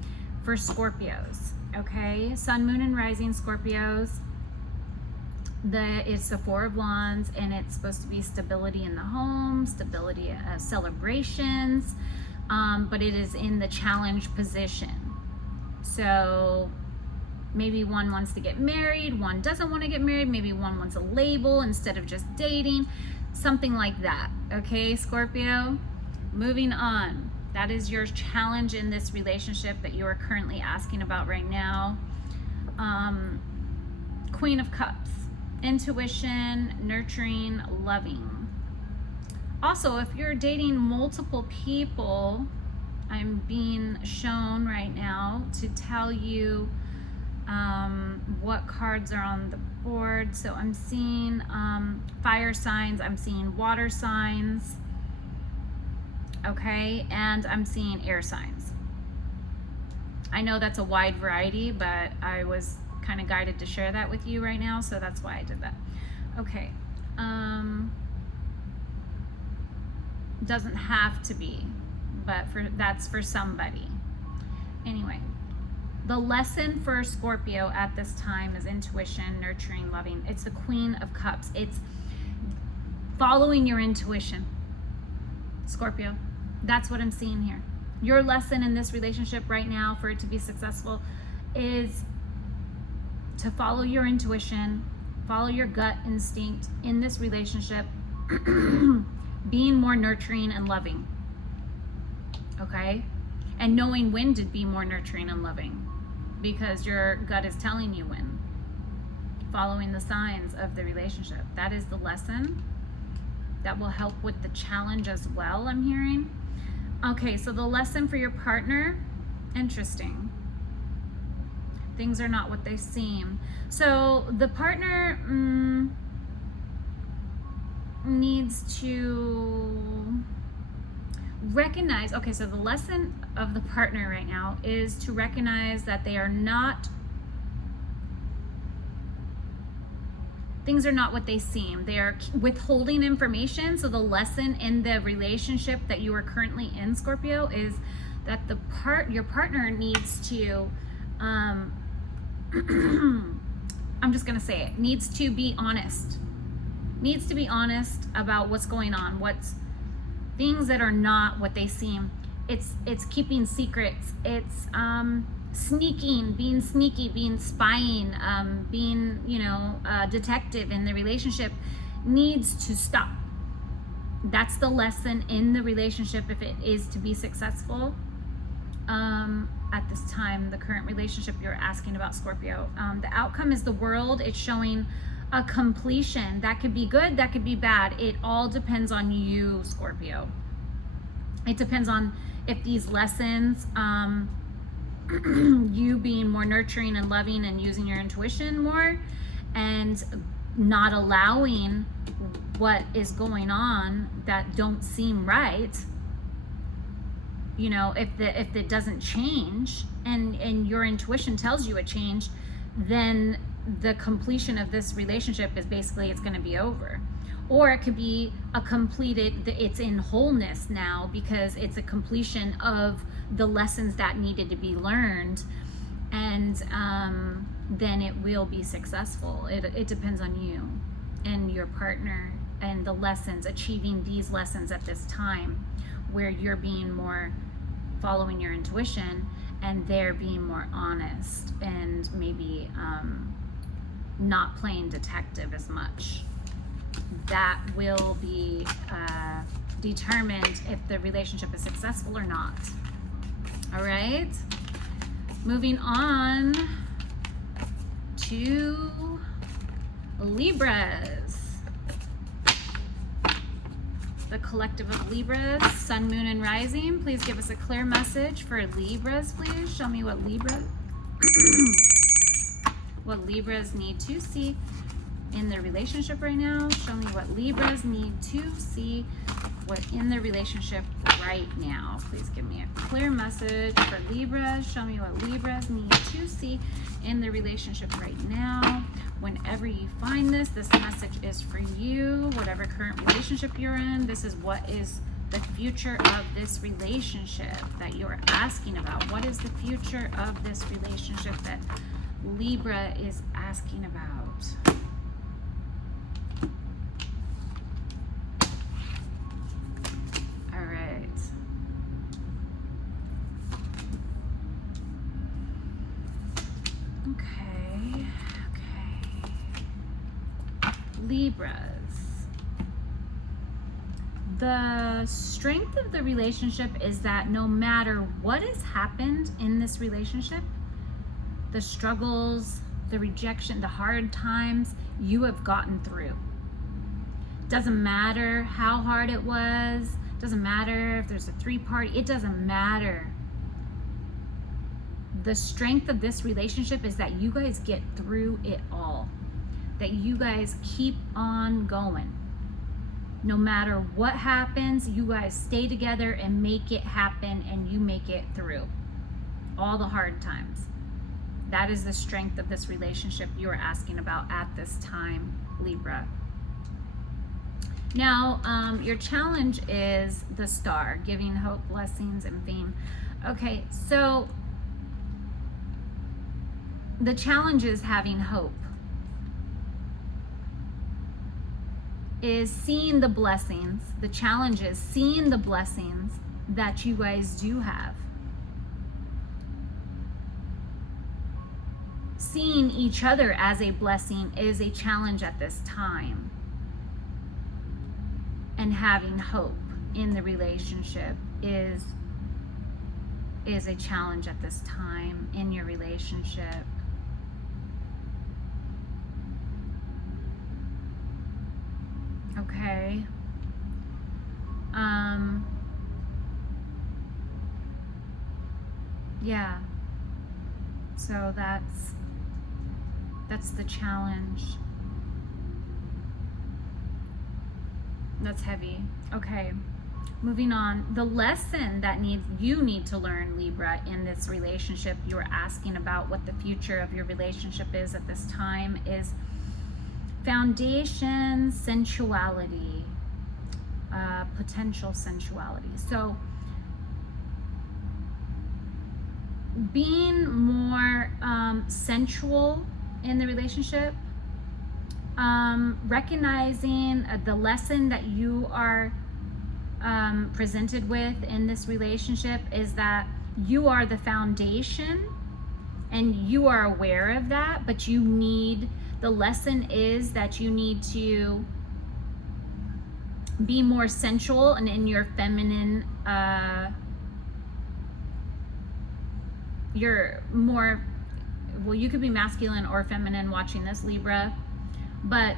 for Scorpios. Okay, Sun, Moon, and Rising Scorpios. It's the Four of Wands, and it's supposed to be stability in the home, stability, celebrations, but it is in the challenge position. So maybe one wants to get married, one doesn't want to get married, maybe one wants a label instead of just dating, something like that. Okay, Scorpio, moving on. That is your challenge in this relationship that you are currently asking about right now. Queen of Cups, intuition, nurturing, loving. Also, if you're dating multiple people, I'm being shown right now to tell you what cards are on the board. So I'm seeing fire signs, I'm seeing water signs, okay, and I'm seeing air signs. I know that's a wide variety, but I was kind of guided to share that with you right now, so that's why I did that. Okay, doesn't have to be, but that's for somebody. Anyway, the lesson for Scorpio at this time is intuition, nurturing, loving. It's the Queen of Cups. It's following your intuition, Scorpio. That's what I'm seeing here. Your lesson in this relationship right now, for it to be successful, is to follow your intuition, follow your gut instinct in this relationship, being more nurturing and loving. Okay? And knowing when to be more nurturing and loving, because your gut is telling you when. Following the signs of the relationship. That is the lesson. That will help with the challenge as well, I'm hearing. Okay, so the lesson for your partner, interesting. Things are not what they seem. So the partner needs to recognize, okay, so the lesson of the partner right now is to recognize that they are not, things are not what they seem. They are withholding information. So the lesson in the relationship that you are currently in, Scorpio, is that your partner needs to, I'm just gonna say it, needs to be honest. Needs to be honest about what's going on, what's things that are not what they seem. It's keeping secrets. It's sneaking, being sneaky, being spying, being, detective in the relationship needs to stop. That's the lesson in the relationship if it is to be successful. At this time, the current relationship you're asking about, Scorpio, the outcome is the World. It's showing a completion. That could be good, that could be bad. It all depends on you, Scorpio. It depends on if these lessons, you being more nurturing and loving and using your intuition more and not allowing what is going on that don't seem right. If it doesn't change and your intuition tells you a change, then the completion of this relationship is basically, it's going to be over. Or it could be it's in wholeness now because it's a completion of the lessons that needed to be learned, and then it will be successful. It depends on you and your partner and the lessons, achieving these lessons at this time where you're being more following your intuition and they're being more honest and maybe not playing detective as much. That will be determined if the relationship is successful or not. All right, moving on to Libras. The collective of Libras, Sun, Moon, and Rising. Please give us a clear message for Libras, please. Show me what what Libras need to see in their relationship right now. Show me what Libras need to see in their relationship right now. Please give me a clear message for Libras. Show me what Libras need to see in their relationship right now. Whenever you find this message is for you. Whatever current relationship you're in, this is what is the future of this relationship that you're asking about. What is the future of this relationship that Libra is asking about? All right. Okay. Libras. The strength of the relationship is that no matter what has happened in this relationship, the struggles, the rejection, the hard times, you have gotten through. Doesn't matter how hard it was, doesn't matter if there's a 3-party, it doesn't matter. The strength of this relationship is that you guys get through it all. That you guys keep on going. No matter what happens, you guys stay together and make it happen, and you make it through all the hard times. That is the strength of this relationship you are asking about at this time, Libra. Now, your challenge is the Star, giving hope, blessings, and fame. Okay, so the challenge is having hope. Is seeing the blessings. The challenge is seeing the blessings that you guys do have. Seeing each other as a blessing is a challenge at this time. And having hope in the relationship is a challenge at this time in your relationship. Okay. Yeah. So that's the challenge. That's heavy. Okay. Moving on, the lesson that you need to learn, Libra, in this relationship, you're asking about what the future of your relationship is at this time, is foundation sensuality, potential sensuality. So being more sensual in the relationship, recognizing the lesson that you are presented with in this relationship is that you are the foundation, and you are aware of that, but the lesson is that you need to be more sensual and in your feminine, you're more, well, you could be masculine or feminine watching this, Libra, but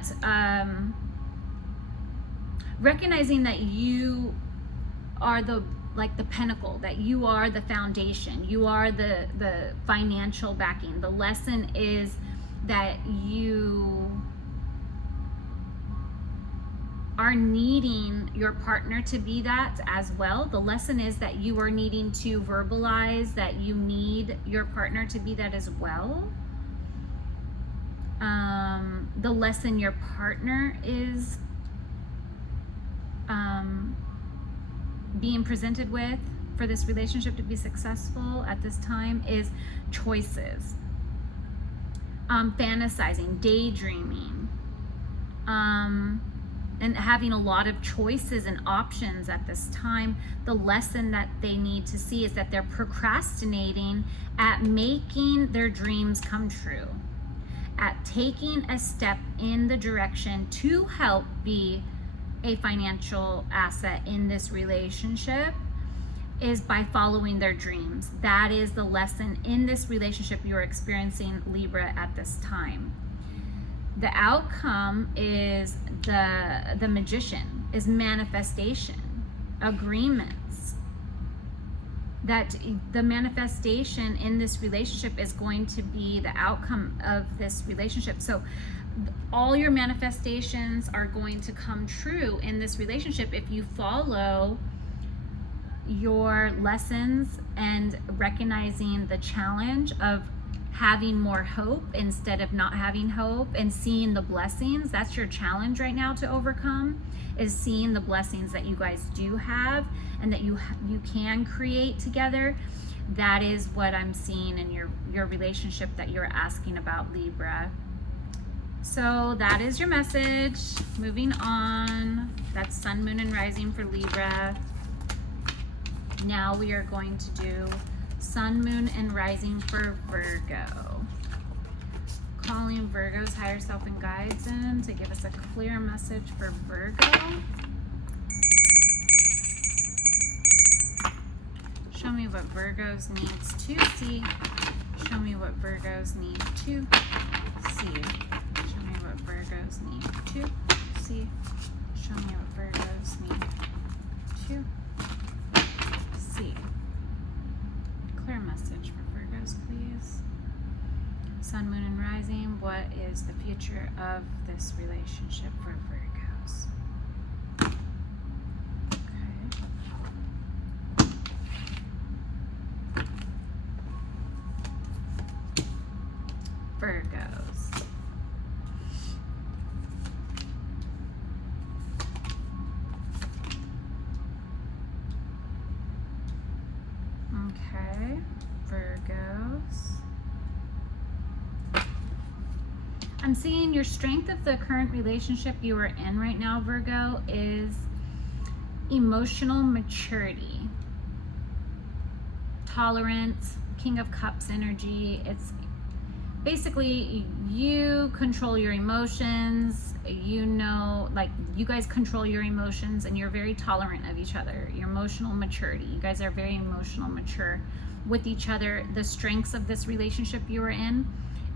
recognizing that you are the pinnacle, that you are the foundation, you are the financial backing. The lesson is that you are needing your partner to be that as well. The lesson is that you are needing to verbalize that you need your partner to be that as well. The lesson your partner is being presented with for this relationship to be successful at this time is choices, fantasizing, daydreaming, and having a lot of choices and options at this time. The lesson that they need to see is that they're procrastinating at making their dreams come true, at taking a step in the direction to help be a financial asset in this relationship, is by following their dreams. That is the lesson in this relationship you're experiencing, Libra, at this time. The outcome is the Magician, is manifestation, agreements. That the manifestation in this relationship is going to be the outcome of this relationship. So all your manifestations are going to come true in this relationship if you follow your lessons and recognizing the challenge of having more hope instead of not having hope, and seeing the blessings. That's your challenge right now to overcome, is seeing the blessings that you guys do have and that you can create together. That is what I'm seeing in your relationship that you're asking about, Libra. So that is your message. Moving on, that's Sun, Moon, and Rising for Libra. Now we are going to do Sun, Moon, and Rising for Virgo. Calling Virgo's higher self and guides in to give us a clear message for Virgo. Show me what Virgos needs to see. Show me what Virgos need to see. Show me what Virgos need to see. Show me what Virgos need to see. Clear message for Virgos, please. Sun, Moon, and Rising, what is the future of this relationship for Virgos? Virgos. Okay, Virgos. I'm seeing your strength of the current relationship you are in right now, Virgo, is emotional maturity, tolerance, King of Cups energy. It's basically you control your emotions, you know, like you guys control your emotions and you're very tolerant of each other. Your emotional maturity, you guys are very emotional mature with each other. The strengths of this relationship you are in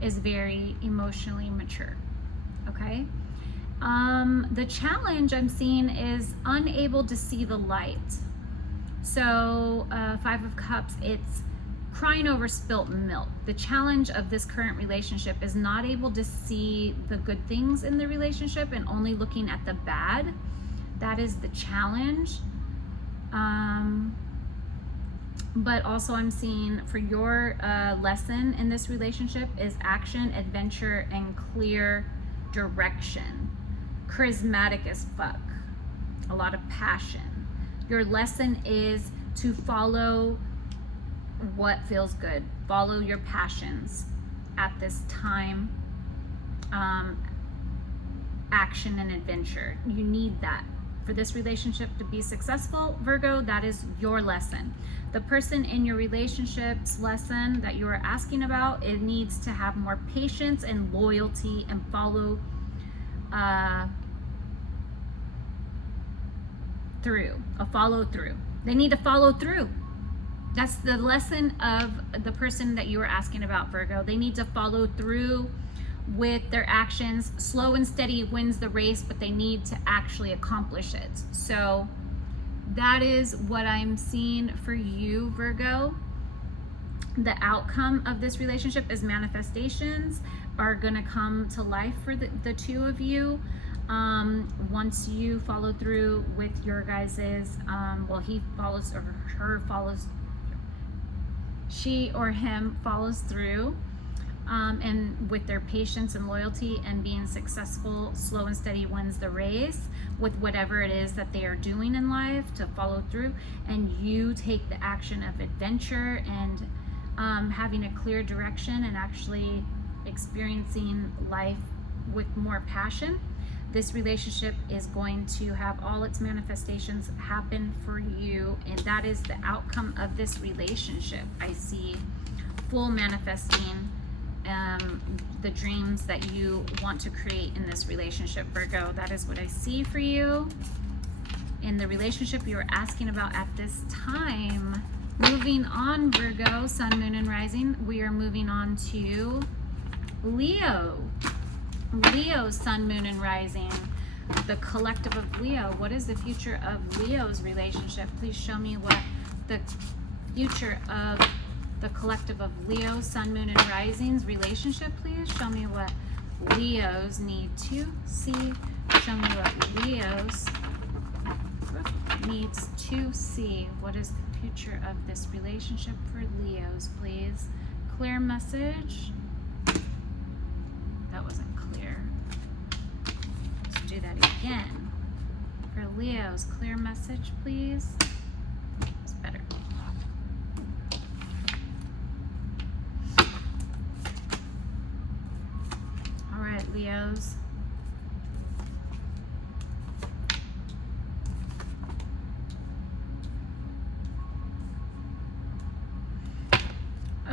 is very emotionally mature. Okay, the challenge I'm seeing is unable to see the light. So 5 of Cups, it's crying over spilt milk. The challenge of this current relationship is not able to see the good things in the relationship and only looking at the bad. That is the challenge. But also I'm seeing for your lesson in this relationship is action, adventure, and clear direction. Charismatic as fuck. A lot of passion. Your lesson is to follow what feels good. Follow your passions at this time. Action and adventure. You need that. For this relationship to be successful, Virgo, that is your lesson. The person in your relationship's lesson that you are asking about, it needs to have more patience and loyalty and follow through. A follow through. They need to follow through. That's the lesson of the person that you are asking about, Virgo. They need to follow through with their actions. Slow and steady wins the race, but they need to actually accomplish it. So that is what I'm seeing for you, Virgo. The outcome of this relationship is manifestations are going to come to life for the two of you. Once you follow through with your guys's, well, he follows or her follows, she or him follows through, and with their patience and loyalty and being successful, slow and steady wins the race with whatever it is that they are doing in life to follow through, and you take the action of adventure and having a clear direction and actually experiencing life with more passion. This relationship is going to have all its manifestations happen for you, and that is the outcome of this relationship. I see full manifesting the dreams that you want to create in this relationship, Virgo. That is what I see for you in the relationship you are asking about at this time. Moving on, Virgo, Sun, Moon, and Rising, we are moving on to Leo. Leo, Sun, Moon, and Rising. The collective of Leo. What is the future of Leo's relationship? Please show me what the future of the collective of Leo, Sun, Moon, and Rising's relationship. Please show me what Leos need to see. Show me what Leos needs to see. What is the future of this relationship for Leos, please? Clear message. That wasn't clear. Let's do that again. For Leos, clear message, please. It's better. All right, Leos.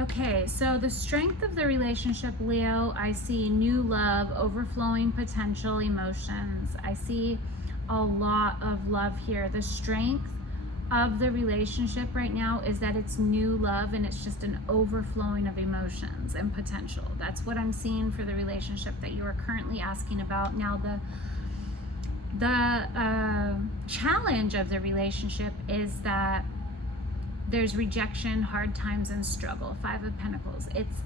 Okay, so the strength of the relationship, Leo, I see new love, overflowing potential emotions. I see a lot of love here. The strength of the relationship right now is that it's new love and it's just an overflowing of emotions and potential. That's what I'm seeing for the relationship that you are currently asking about. Now, the challenge of the relationship is that there's rejection, hard times, and struggle. 5 of Pentacles. It's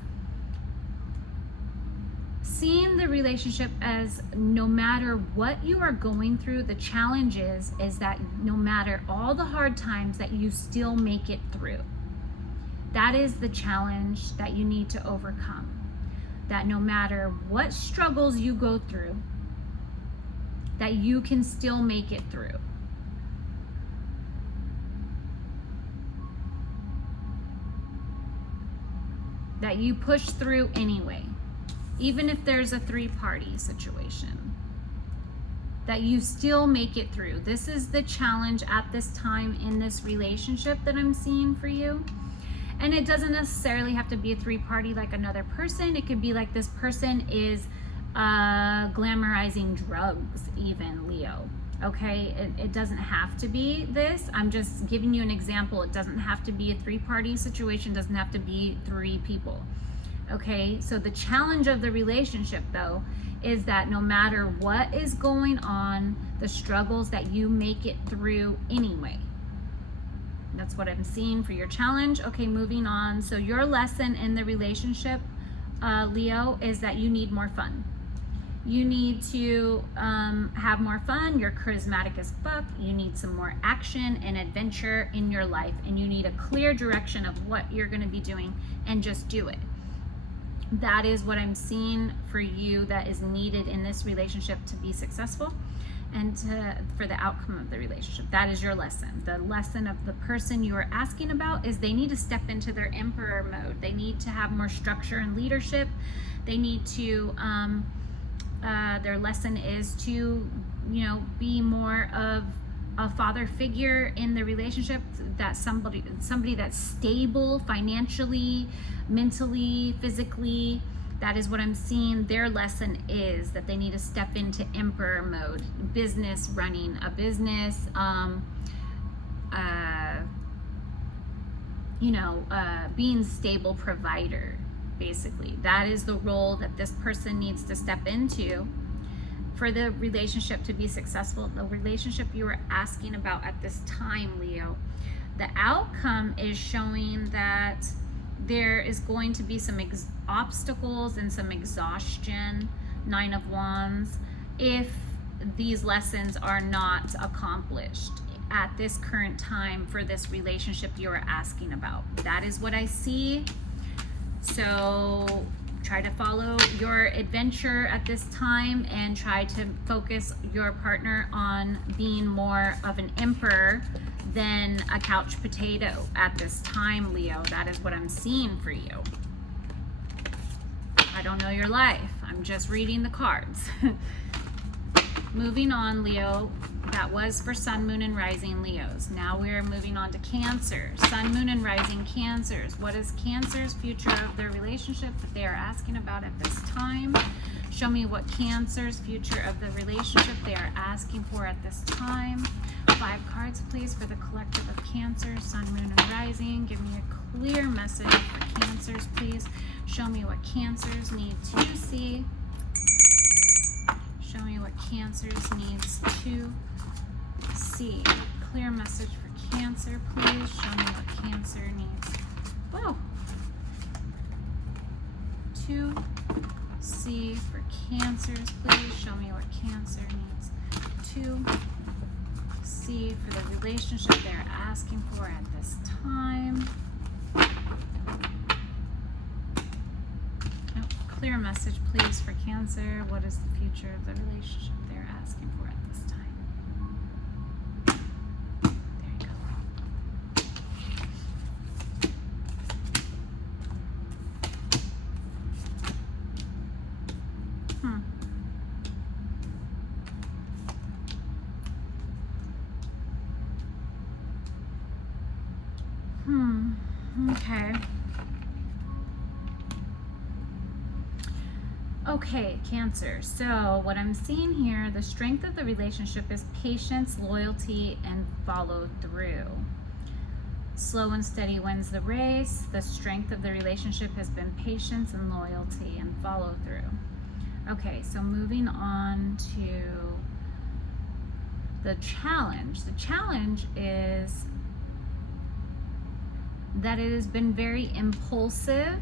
seeing the relationship as no matter what you are going through, the challenge is that no matter all the hard times, that you still make it through. That is the challenge that you need to overcome. That no matter what struggles you go through, that you can still make it through. That you push through anyway, even if there's a 3-party situation, that you still make it through. This is the challenge at this time in this relationship that I'm seeing for you. And it doesn't necessarily have to be a 3-party like another person. It could be like this person is glamorizing drugs, even, Leo. Okay, it doesn't have to be this. I'm just giving you an example. It doesn't have to be a 3-party situation, doesn't have to be 3 people. Okay, so the challenge of the relationship, though, is that no matter what is going on, the struggles, that you make it through anyway. That's what I'm seeing for your challenge. Okay, moving on. So your lesson in the relationship, Leo, is that you need more fun. You need to have more fun. You're charismatic as fuck. You need some more action and adventure in your life, and you need a clear direction of what you're going to be doing, and just do it. That is what I'm seeing for you that is needed in this relationship to be successful and for the outcome of the relationship. That is your lesson. The lesson of the person you are asking about is they need to step into their emperor mode. They need to have more structure and leadership. They need to their lesson is to, be more of a father figure in the relationship, that somebody that's stable financially, mentally, physically. That is what I'm seeing. Their lesson is that they need to step into emperor mode, business, running a business, being stable provider. Basically, that is the role that this person needs to step into for the relationship to be successful. The relationship you are asking about at this time, Leo, the outcome is showing that there is going to be some obstacles and some exhaustion, 9 of Wands, if these lessons are not accomplished at this current time for this relationship you are asking about. That is what I see. So try to follow your adventure at this time and try to focus your partner on being more of an emperor than a couch potato at this time, Leo. That is what I'm seeing for you. I don't know your life. I'm just reading the cards. Moving on, Leo. That was for Sun, Moon, and Rising Leos. Now we're moving on to Cancer. Sun, Moon, and Rising Cancers. What is Cancer's future of their relationship that they are asking about at this time? Show me what Cancer's future of the relationship they are asking for at this time. 5 cards, please, for the collective of Cancer, Sun, Moon, and Rising. Give me a clear message for Cancers, please. Show me what Cancers need to see. Show me what Cancers needs to see. Clear message for Cancer, please. Show me what Cancer needs. Whoa. To see for Cancers, please. Show me what Cancer needs to see for the relationship they're asking for at this time. Clear message, please, for Cancer. What is the future of the relationship they're asking for at this time? There you go. Okay. Okay, Cancer. So what I'm seeing here, the strength of the relationship is patience, loyalty, and follow through. Slow and steady wins the race. The strength of the relationship has been patience and loyalty and follow through. Okay, so moving on to the challenge. The challenge is that it has been very impulsive.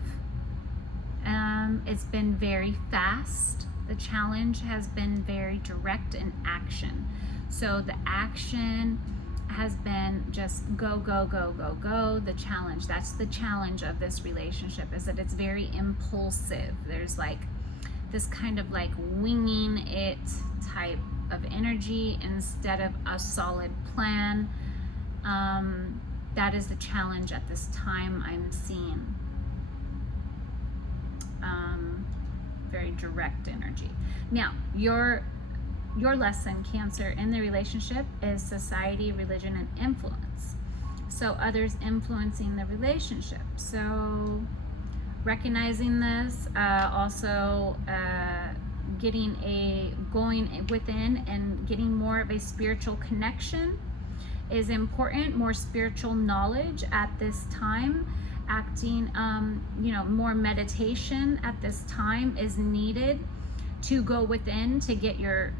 It's been very fast. The challenge has been very direct in action. So the action has been just go, go, go, go, go. The challenge, that's the challenge of this relationship, is that it's very impulsive. There's like this kind of like winging it type of energy instead of a solid plan. That is the challenge at this time I'm seeing. Very direct energy. Now, your lesson, Cancer, in the relationship is society, religion, and influence. So others influencing the relationship. So recognizing this, also going within and getting more of a spiritual connection is important. More spiritual knowledge at this time. Acting, more meditation at this time is needed to go within to get your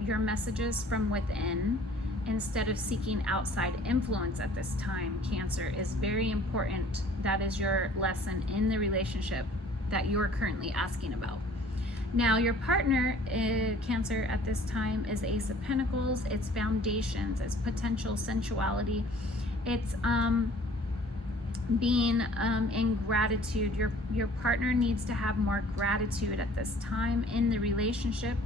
messages from within instead of seeking outside influence at this time. Cancer is very important. That is your lesson in the relationship that you're currently asking about. Now, your partner, Cancer, at this time is Ace of Pentacles. It's foundations, it's potential sensuality. It's being in gratitude. Your partner needs to have more gratitude at this time in the relationship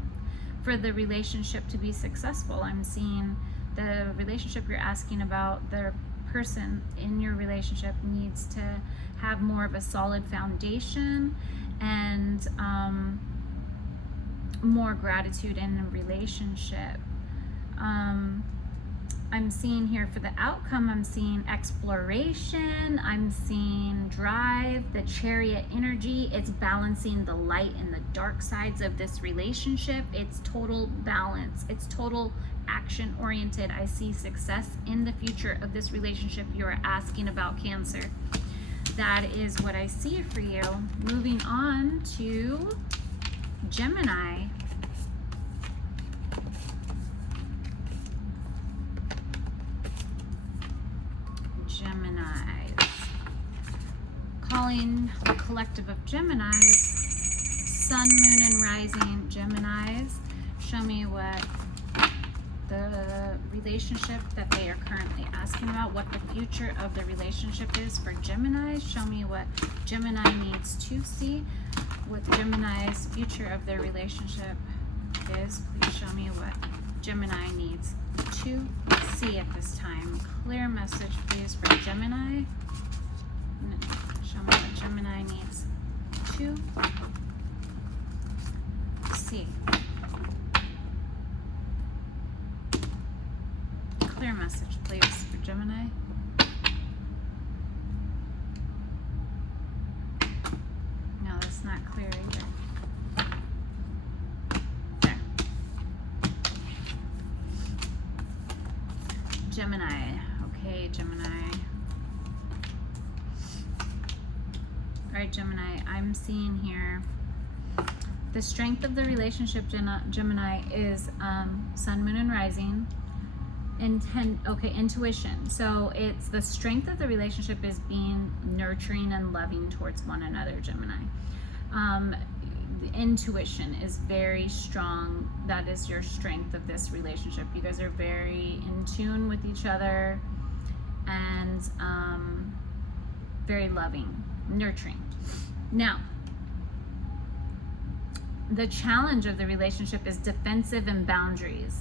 for the relationship to be successful. I'm seeing the relationship you're asking about, the person in your relationship needs to have more of a solid foundation and more gratitude in a relationship. I'm seeing here for the outcome, I'm seeing exploration, I'm seeing drive, the Chariot energy. It's balancing the light and the dark sides of this relationship. It's total balance. It's total action oriented. I see success in the future of this relationship you are asking about, Cancer. That is what I see for you. Moving on to Gemini. Geminis. Calling the collective of Geminis, Sun, Moon, and Rising Geminis. Show me what the relationship that they are currently asking about, what the future of the relationship is for Geminis. Show me what Gemini needs to see, what Gemini's future of their relationship is. Please show me what Gemini needs to see at this time. Clear message, please, for Gemini. Show me what Gemini needs to see. Clear message, please, for Gemini. No, that's not clear either. There. Gemini. Okay, Gemini. All right, Gemini, I'm seeing here the strength of the relationship, Gemini, is Sun, Moon, and Rising. Intuition. So it's the strength of the relationship is being nurturing and loving towards one another, Gemini. The intuition is very strong. That is your strength of this relationship. You guys are very in tune with each other and very loving, nurturing. Now, the challenge of the relationship is defensive and boundaries.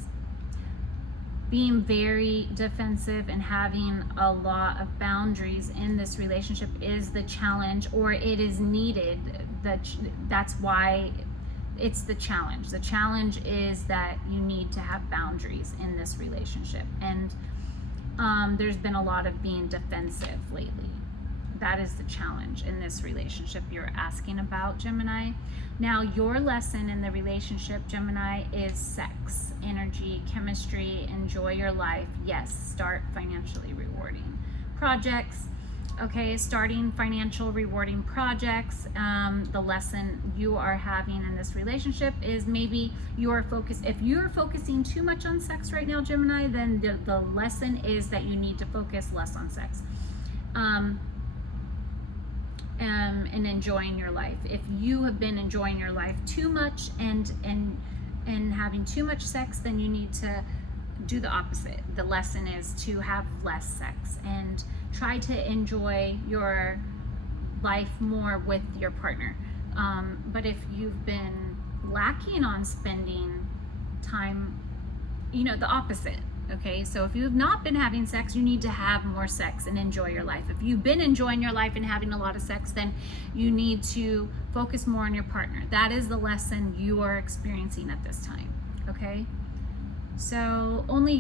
Being very defensive and having a lot of boundaries in this relationship is the challenge, or it is needed. That's why it's the challenge. The challenge is that you need to have boundaries in this relationship. And there's been a lot of being defensive lately. That is the challenge in this relationship you're asking about, Gemini. Now, your lesson in the relationship, Gemini, is sex, energy, chemistry, enjoy your life. Yes, start financially rewarding projects. Okay, starting financial rewarding projects. The lesson you are having in this relationship is maybe your focus. If you're focusing too much on sex right now, Gemini, then the lesson is that you need to focus less on sex. And enjoying your life. If you have been enjoying your life too much and having too much sex, then you need to do the opposite. The lesson is to have less sex and try to enjoy your life more with your partner. But if you've been lacking on spending time, the opposite. Okay, so if you have not been having sex, you need to have more sex and enjoy your life. If you've been enjoying your life and having a lot of sex, then you need to focus more on your partner. That is the lesson you are experiencing at this time. Okay, so only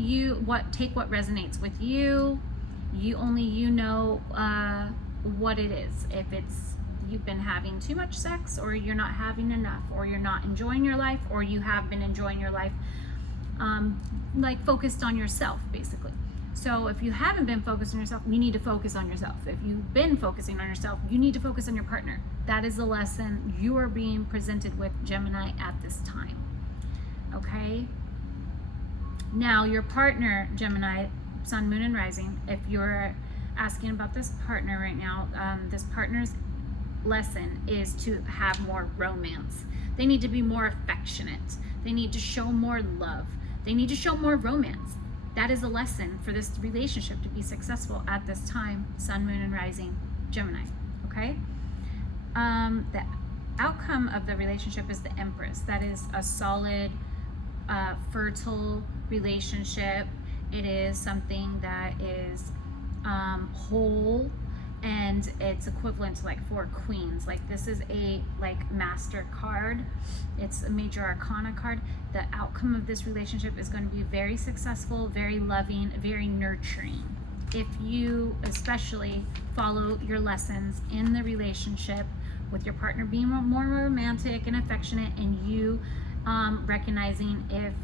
take what resonates with you. Only you know what it is. If it's you've been having too much sex, or you're not having enough, or you're not enjoying your life, or you have been enjoying your life. Focused on yourself, basically. So if you haven't been focused on yourself, you need to focus on yourself. If you've been focusing on yourself, you need to focus on your partner. That is the lesson you are being presented with, Gemini, at this time. Okay? Now, your partner, Gemini, Sun, Moon, and Rising, if you're asking about this partner right now, this partner's lesson is to have more romance. They need to be more affectionate. They need to show more love. They need to show more romance. That is a lesson for this relationship to be successful at this time, Sun, Moon, and Rising Gemini, okay? The outcome of the relationship is the Empress. That is a solid, fertile relationship. It is something that is whole, and it's equivalent to like 4 queens. Like this is a master card. It's a major arcana card. The outcome of this relationship is going to be very successful, very loving, very nurturing. If you especially follow your lessons in the relationship with your partner, being more romantic and affectionate, and you recognizing if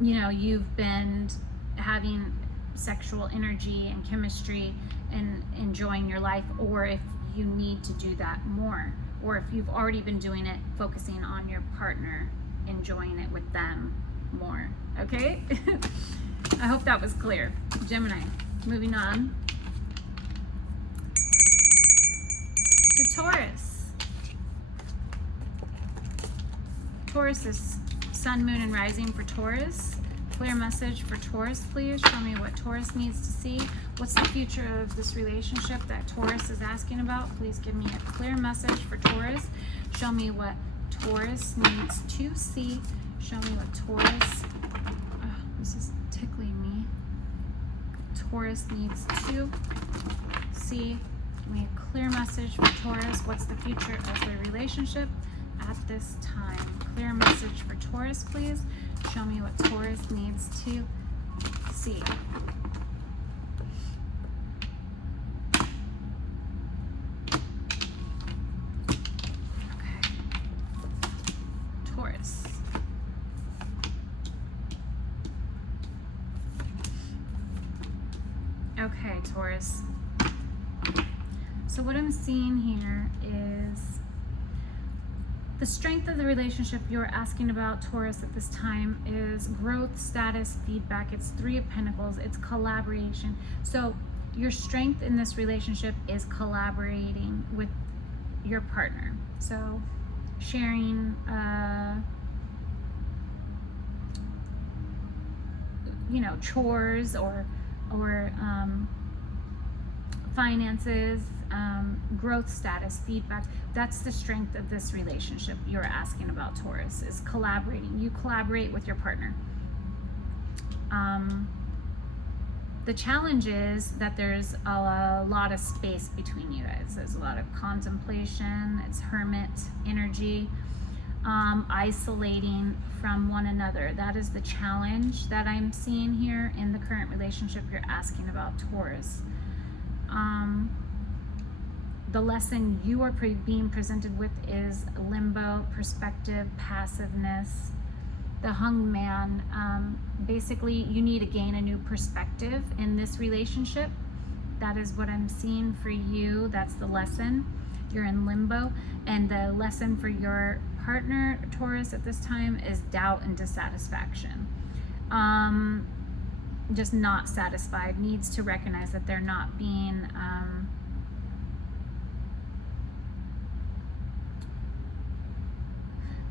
you know, you've been having sexual energy and chemistry and enjoying your life, or if you need to do that more, or if you've already been doing it, focusing on your partner, enjoying it with them more. Okay? I hope that was clear. Gemini, moving on to Taurus. Taurus is Sun, Moon, and Rising for Taurus. Clear message for Taurus, please. Show me what Taurus needs to see. What's the future of this relationship that Taurus is asking about? Please give me a clear message for Taurus. Show me what Taurus needs to see. Show me what Taurus, this is tickling me. Taurus needs to see. Give me a clear message for Taurus. What's the future of the relationship at this time? Clear message for Taurus, please. Show me what Taurus needs to see. Okay. Taurus. Okay, Taurus. So what I'm seeing here is the strength of the relationship you're asking about, Taurus, at this time is growth, status, feedback. It's 3 of Pentacles. It's collaboration. So your strength in this relationship is collaborating with your partner. So sharing, you know, chores or finances, growth, status, feedback. That's the strength of this relationship you're asking about, Taurus, is collaborating. You collaborate with your partner. The challenge is that there's a lot of space between you guys. There's a lot of contemplation. It's hermit energy, isolating from one another. That is the challenge that I'm seeing here in the current relationship you're asking about, Taurus. The lesson you are being presented with is limbo, perspective, passiveness. The Hung Man, basically you need to gain a new perspective in this relationship. That is what I'm seeing for you. That's the lesson. You're in limbo. And the lesson for your partner, Taurus, at this time is doubt and dissatisfaction. Just not satisfied, needs to recognize that they're not being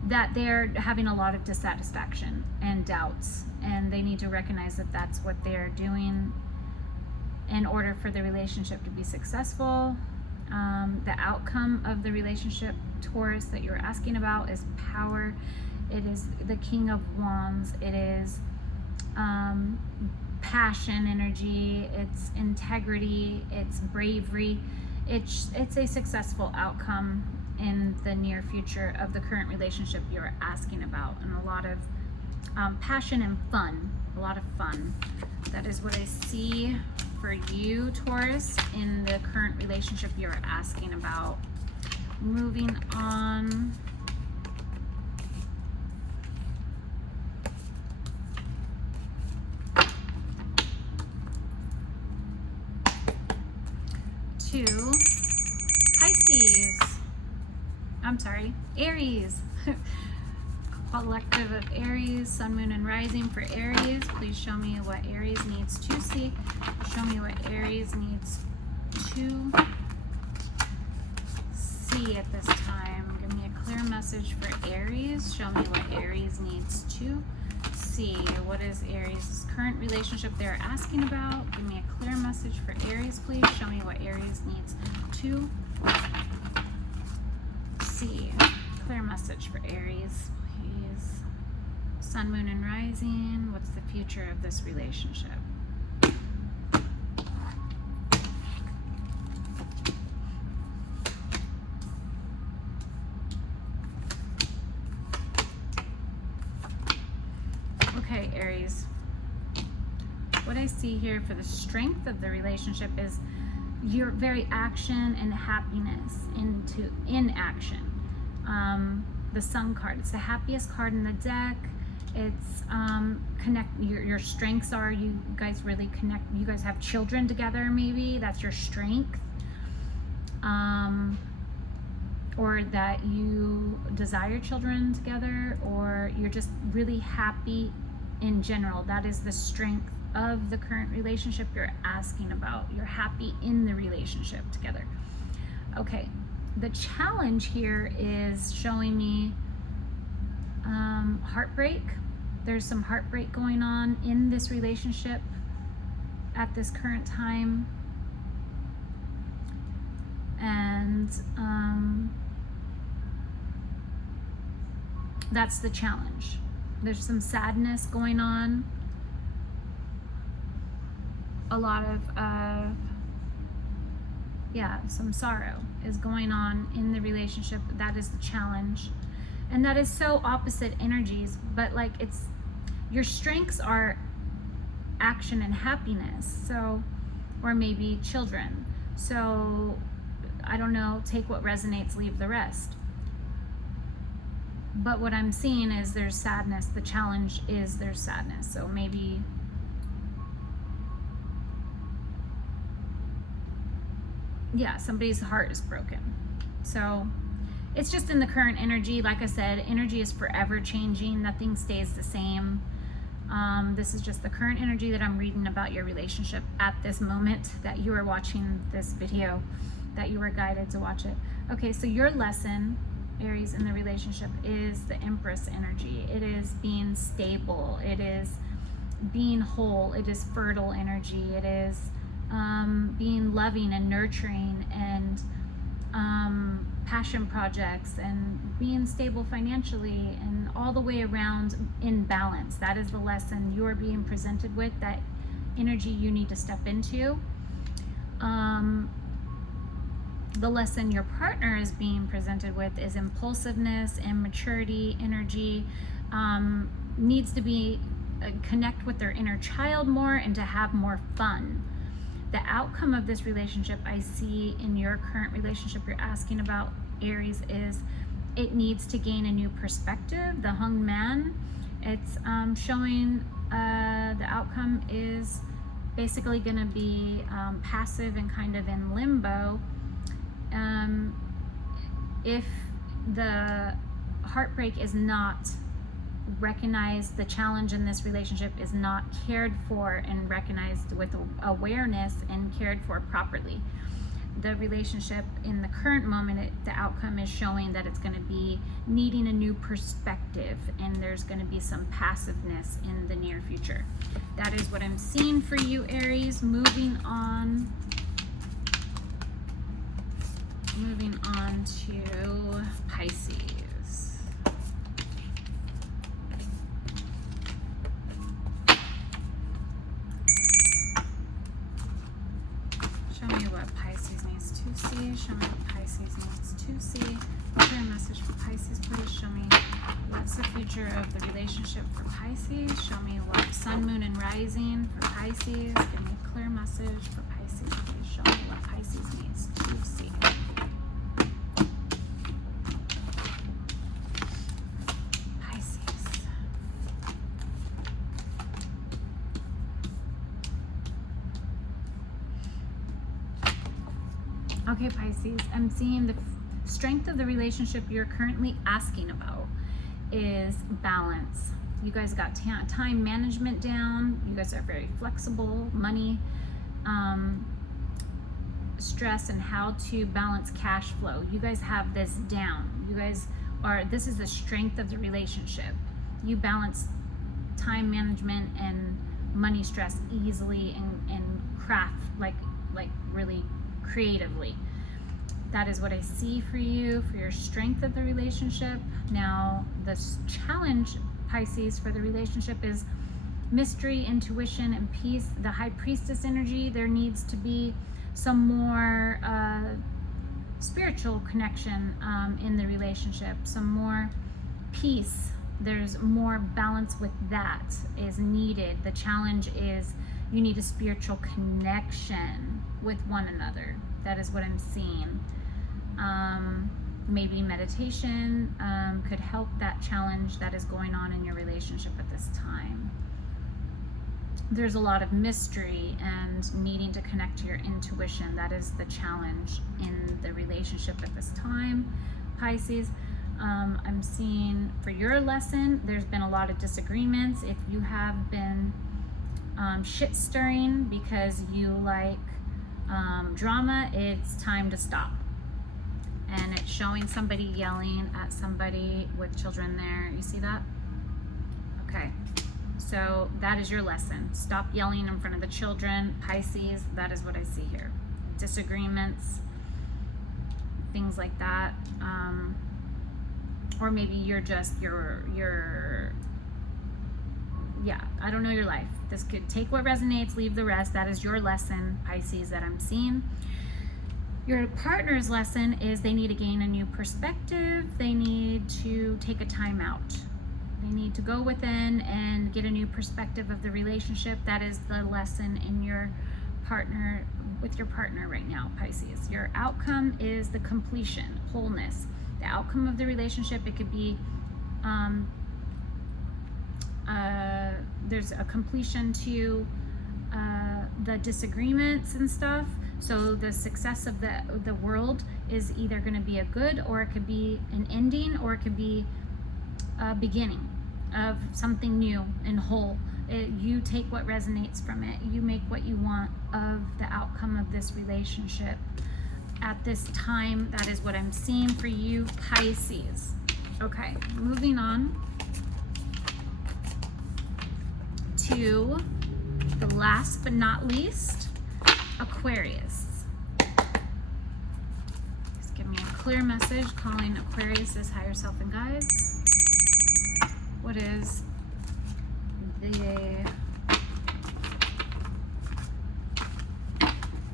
that they're having a lot of dissatisfaction and doubts, and they need to recognize that that's what they're doing in order for the relationship to be successful. The outcome of the relationship, Taurus, that you're asking about is power. It is the King of Wands. It is passion energy. It's integrity. It's bravery. It's a successful outcome in the near future of the current relationship you're asking about, and a lot of passion and fun. A lot of fun. That is what I see for you, Taurus, in the current relationship you're asking about. Moving on. To Pisces. I'm sorry, Aries. Collective of Aries, Sun, Moon, and Rising for Aries. Please show me what Aries needs to see. Show me what Aries needs to see. see at this time? Give me a clear message for Aries. Show me what Aries needs to see. What is Aries' current relationship they're asking about? Give me a clear message for Aries, please. Show me what Aries needs to see. Clear message for Aries, please. Sun, moon, and rising. What's the future of this relationship? Okay, Aries. What I see here for the strength of the relationship is your very action and happiness in action. The Sun card. It's the happiest card in the deck. It's your strengths are you guys really connect. You guys have children together, maybe that's your strength. Or that you desire children together, or you're just really happy in general. That is the strength of the current relationship you're asking about. You're happy in the relationship together. Okay, the challenge here is showing me heartbreak. There's some heartbreak going on in this relationship at this current time. And that's the challenge. There's some sadness going on. A lot of some sorrow is going on in the relationship. That is the challenge. And that is so opposite energies, but like it's your strengths are action and happiness. So, or maybe children. So I don't know, take what resonates, leave the rest. But what I'm seeing is there's sadness. The challenge is there's sadness. So maybe somebody's heart is broken. So it's just in the current energy. Like I said, energy is forever changing. Nothing stays the same. This is just the current energy that I'm reading about your relationship at this moment that you are watching this video, that you were guided to watch it. Okay, so your lesson, Aries, in the relationship is the Empress energy. It is being stable. It is being whole. It is fertile energy. It is being loving and nurturing and passion projects and being stable financially and all the way around in balance. That is the lesson you are being presented with, that energy you need to step into. The lesson your partner is being presented with is impulsiveness and maturity energy. Needs to be connect with their inner child more and to have more fun. The outcome of this relationship I see in your current relationship you're asking about, Aries, is it needs to gain a new perspective. The Hanged Man, it's showing the outcome is basically going to be passive and kind of in limbo. If the heartbreak is not recognized, the challenge in this relationship is not cared for and recognized with awareness and cared for properly, the relationship in the current moment, the outcome is showing that it's going to be needing a new perspective, and there's going to be some passiveness in the near future. That is what I'm seeing for you, Aries. Moving on to Pisces. Show me what Pisces needs to see. Show me what Pisces needs to see. Clear message for Pisces, please. Show me what's the future of the relationship for Pisces. Show me what Sun, Moon, and Rising for Pisces. Give me a clear message for Pisces, please. Show me what Pisces needs to see. Okay, Pisces, I'm seeing the strength of the relationship you're currently asking about is balance. You guys got time management down. You guys are very flexible. Money. stress and how to balance cash flow. You guys have this down. You guys this is the strength of the relationship. You balance time management and money stress easily and craft like really creatively. That is what I see for you, for your strength of the relationship. Now, the challenge, Pisces, for the relationship is mystery, intuition, and peace. The High Priestess energy, there needs to be some more spiritual connection in the relationship, some more peace. There's more balance with that is needed. The challenge is you need a spiritual connection with one another. That is what I'm seeing. Maybe meditation could help that challenge that is going on in your relationship at this time. There's a lot of mystery and needing to connect to your intuition. That is the challenge in the relationship at this time, Pisces. I'm seeing for your lesson, there's been a lot of disagreements. If you have been shit stirring because you like drama, it's time to stop. And it's showing somebody yelling at somebody with children there. You see that? Okay. So that is your lesson. Stop yelling in front of the children, Pisces. That is what I see here. Disagreements, things like that. Or maybe you're just, yeah, I don't know your life. This could take what resonates, leave the rest. That is your lesson, Pisces, that I'm seeing. Your partner's lesson is they need to gain a new perspective. They need to take a time out. They need to go within and get a new perspective of the relationship. That is the lesson in your partner, with your partner right now, Pisces. Your outcome is the completion, wholeness. The outcome of the relationship, it could be there's a completion to the disagreements and stuff. So the success of the world is either going to be a good, or it could be an ending, or it could be a beginning of something new and whole. You take what resonates from it. You make what you want of the outcome of this relationship at this time. That is what I'm seeing for you, Pisces. Okay, moving on to the last but not least, Aquarius. Just give me a clear message calling Aquarius's higher self and guides. What is the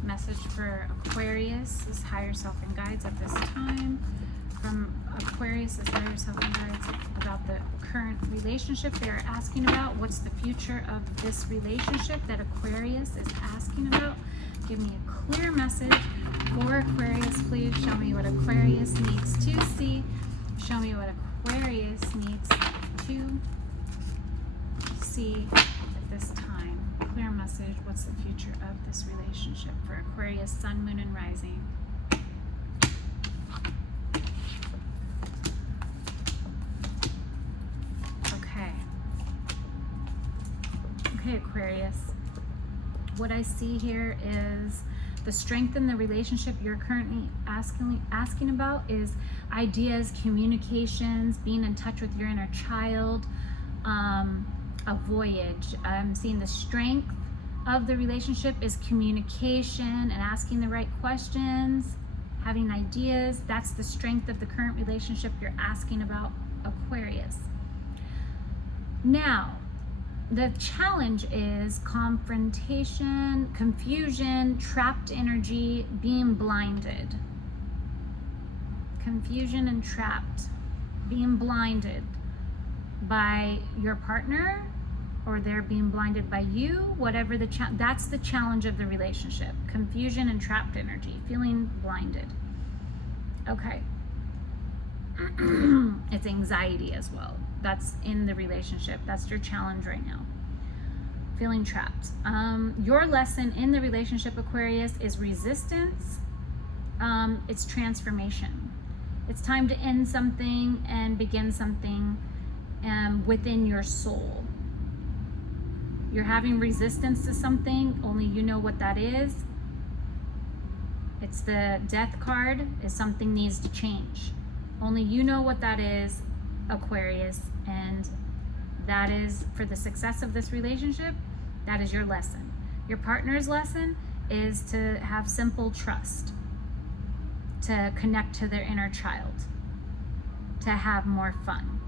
message for Aquarius's higher self and guides at this time? From Aquarius's higher self and guides about the current relationship they are asking about. What's the future of this relationship that Aquarius is asking about? Give me a clear message for Aquarius, please. Show me what Aquarius needs to see. Show me what Aquarius needs to see at this time. Clear message. What's the future of this relationship for Aquarius, Sun, Moon, and Rising? Okay, Aquarius. What I see here is the strength in the relationship you're currently asking about is ideas, communications, being in touch with your inner child, a voyage. I'm seeing the strength of the relationship is communication and asking the right questions, having ideas. That's the strength of the current relationship you're asking about, Aquarius. Now, the challenge is confrontation, confusion, trapped energy, being blinded. Confusion and trapped, being blinded by your partner, or they're being blinded by you, whatever that's the challenge of the relationship. Confusion and trapped energy, feeling blinded. Okay. It's anxiety as well. That's in the relationship. That's your challenge right now. Feeling trapped. Your lesson in the relationship, Aquarius, is resistance. It's transformation. It's time to end something and begin something within your soul. You're having resistance to something. Only you know what that is. It's the Death card, is something needs to change. Only you know what that is, Aquarius, and that is for the success of this relationship. That is your lesson. Your partner's lesson is to have simple trust, to connect to their inner child, to have more fun,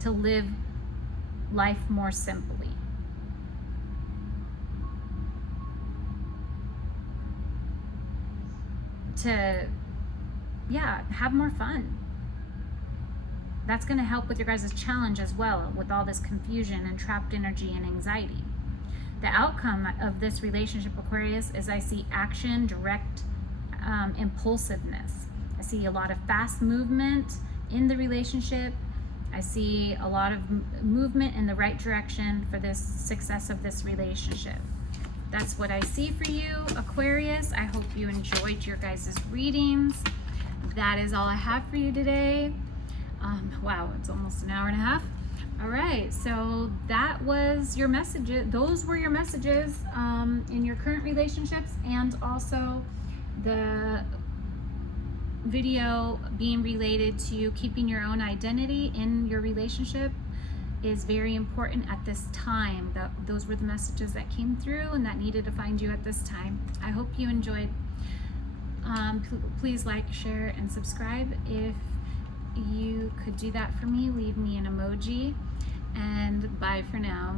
to live life more simply. To, yeah, have more fun. That's going to help with your guys' challenge as well, with all this confusion and trapped energy and anxiety. The outcome of this relationship, Aquarius, is I see action, direct impulsiveness. I see a lot of fast movement in the relationship. I see a lot of movement in the right direction for this success of this relationship. That's what I see for you, Aquarius. I hope you enjoyed your guys' readings. That is all I have for you today. Wow, it's almost an hour and a half. All right, so that was your messages. Those were your messages in your current relationships, and also the video being related to keeping your own identity in your relationship is very important at this time. Those were the messages that came through and that needed to find you at this time. I hope you enjoyed. Please like, share, and subscribe. If you could do that for me, leave me an emoji, and bye for now.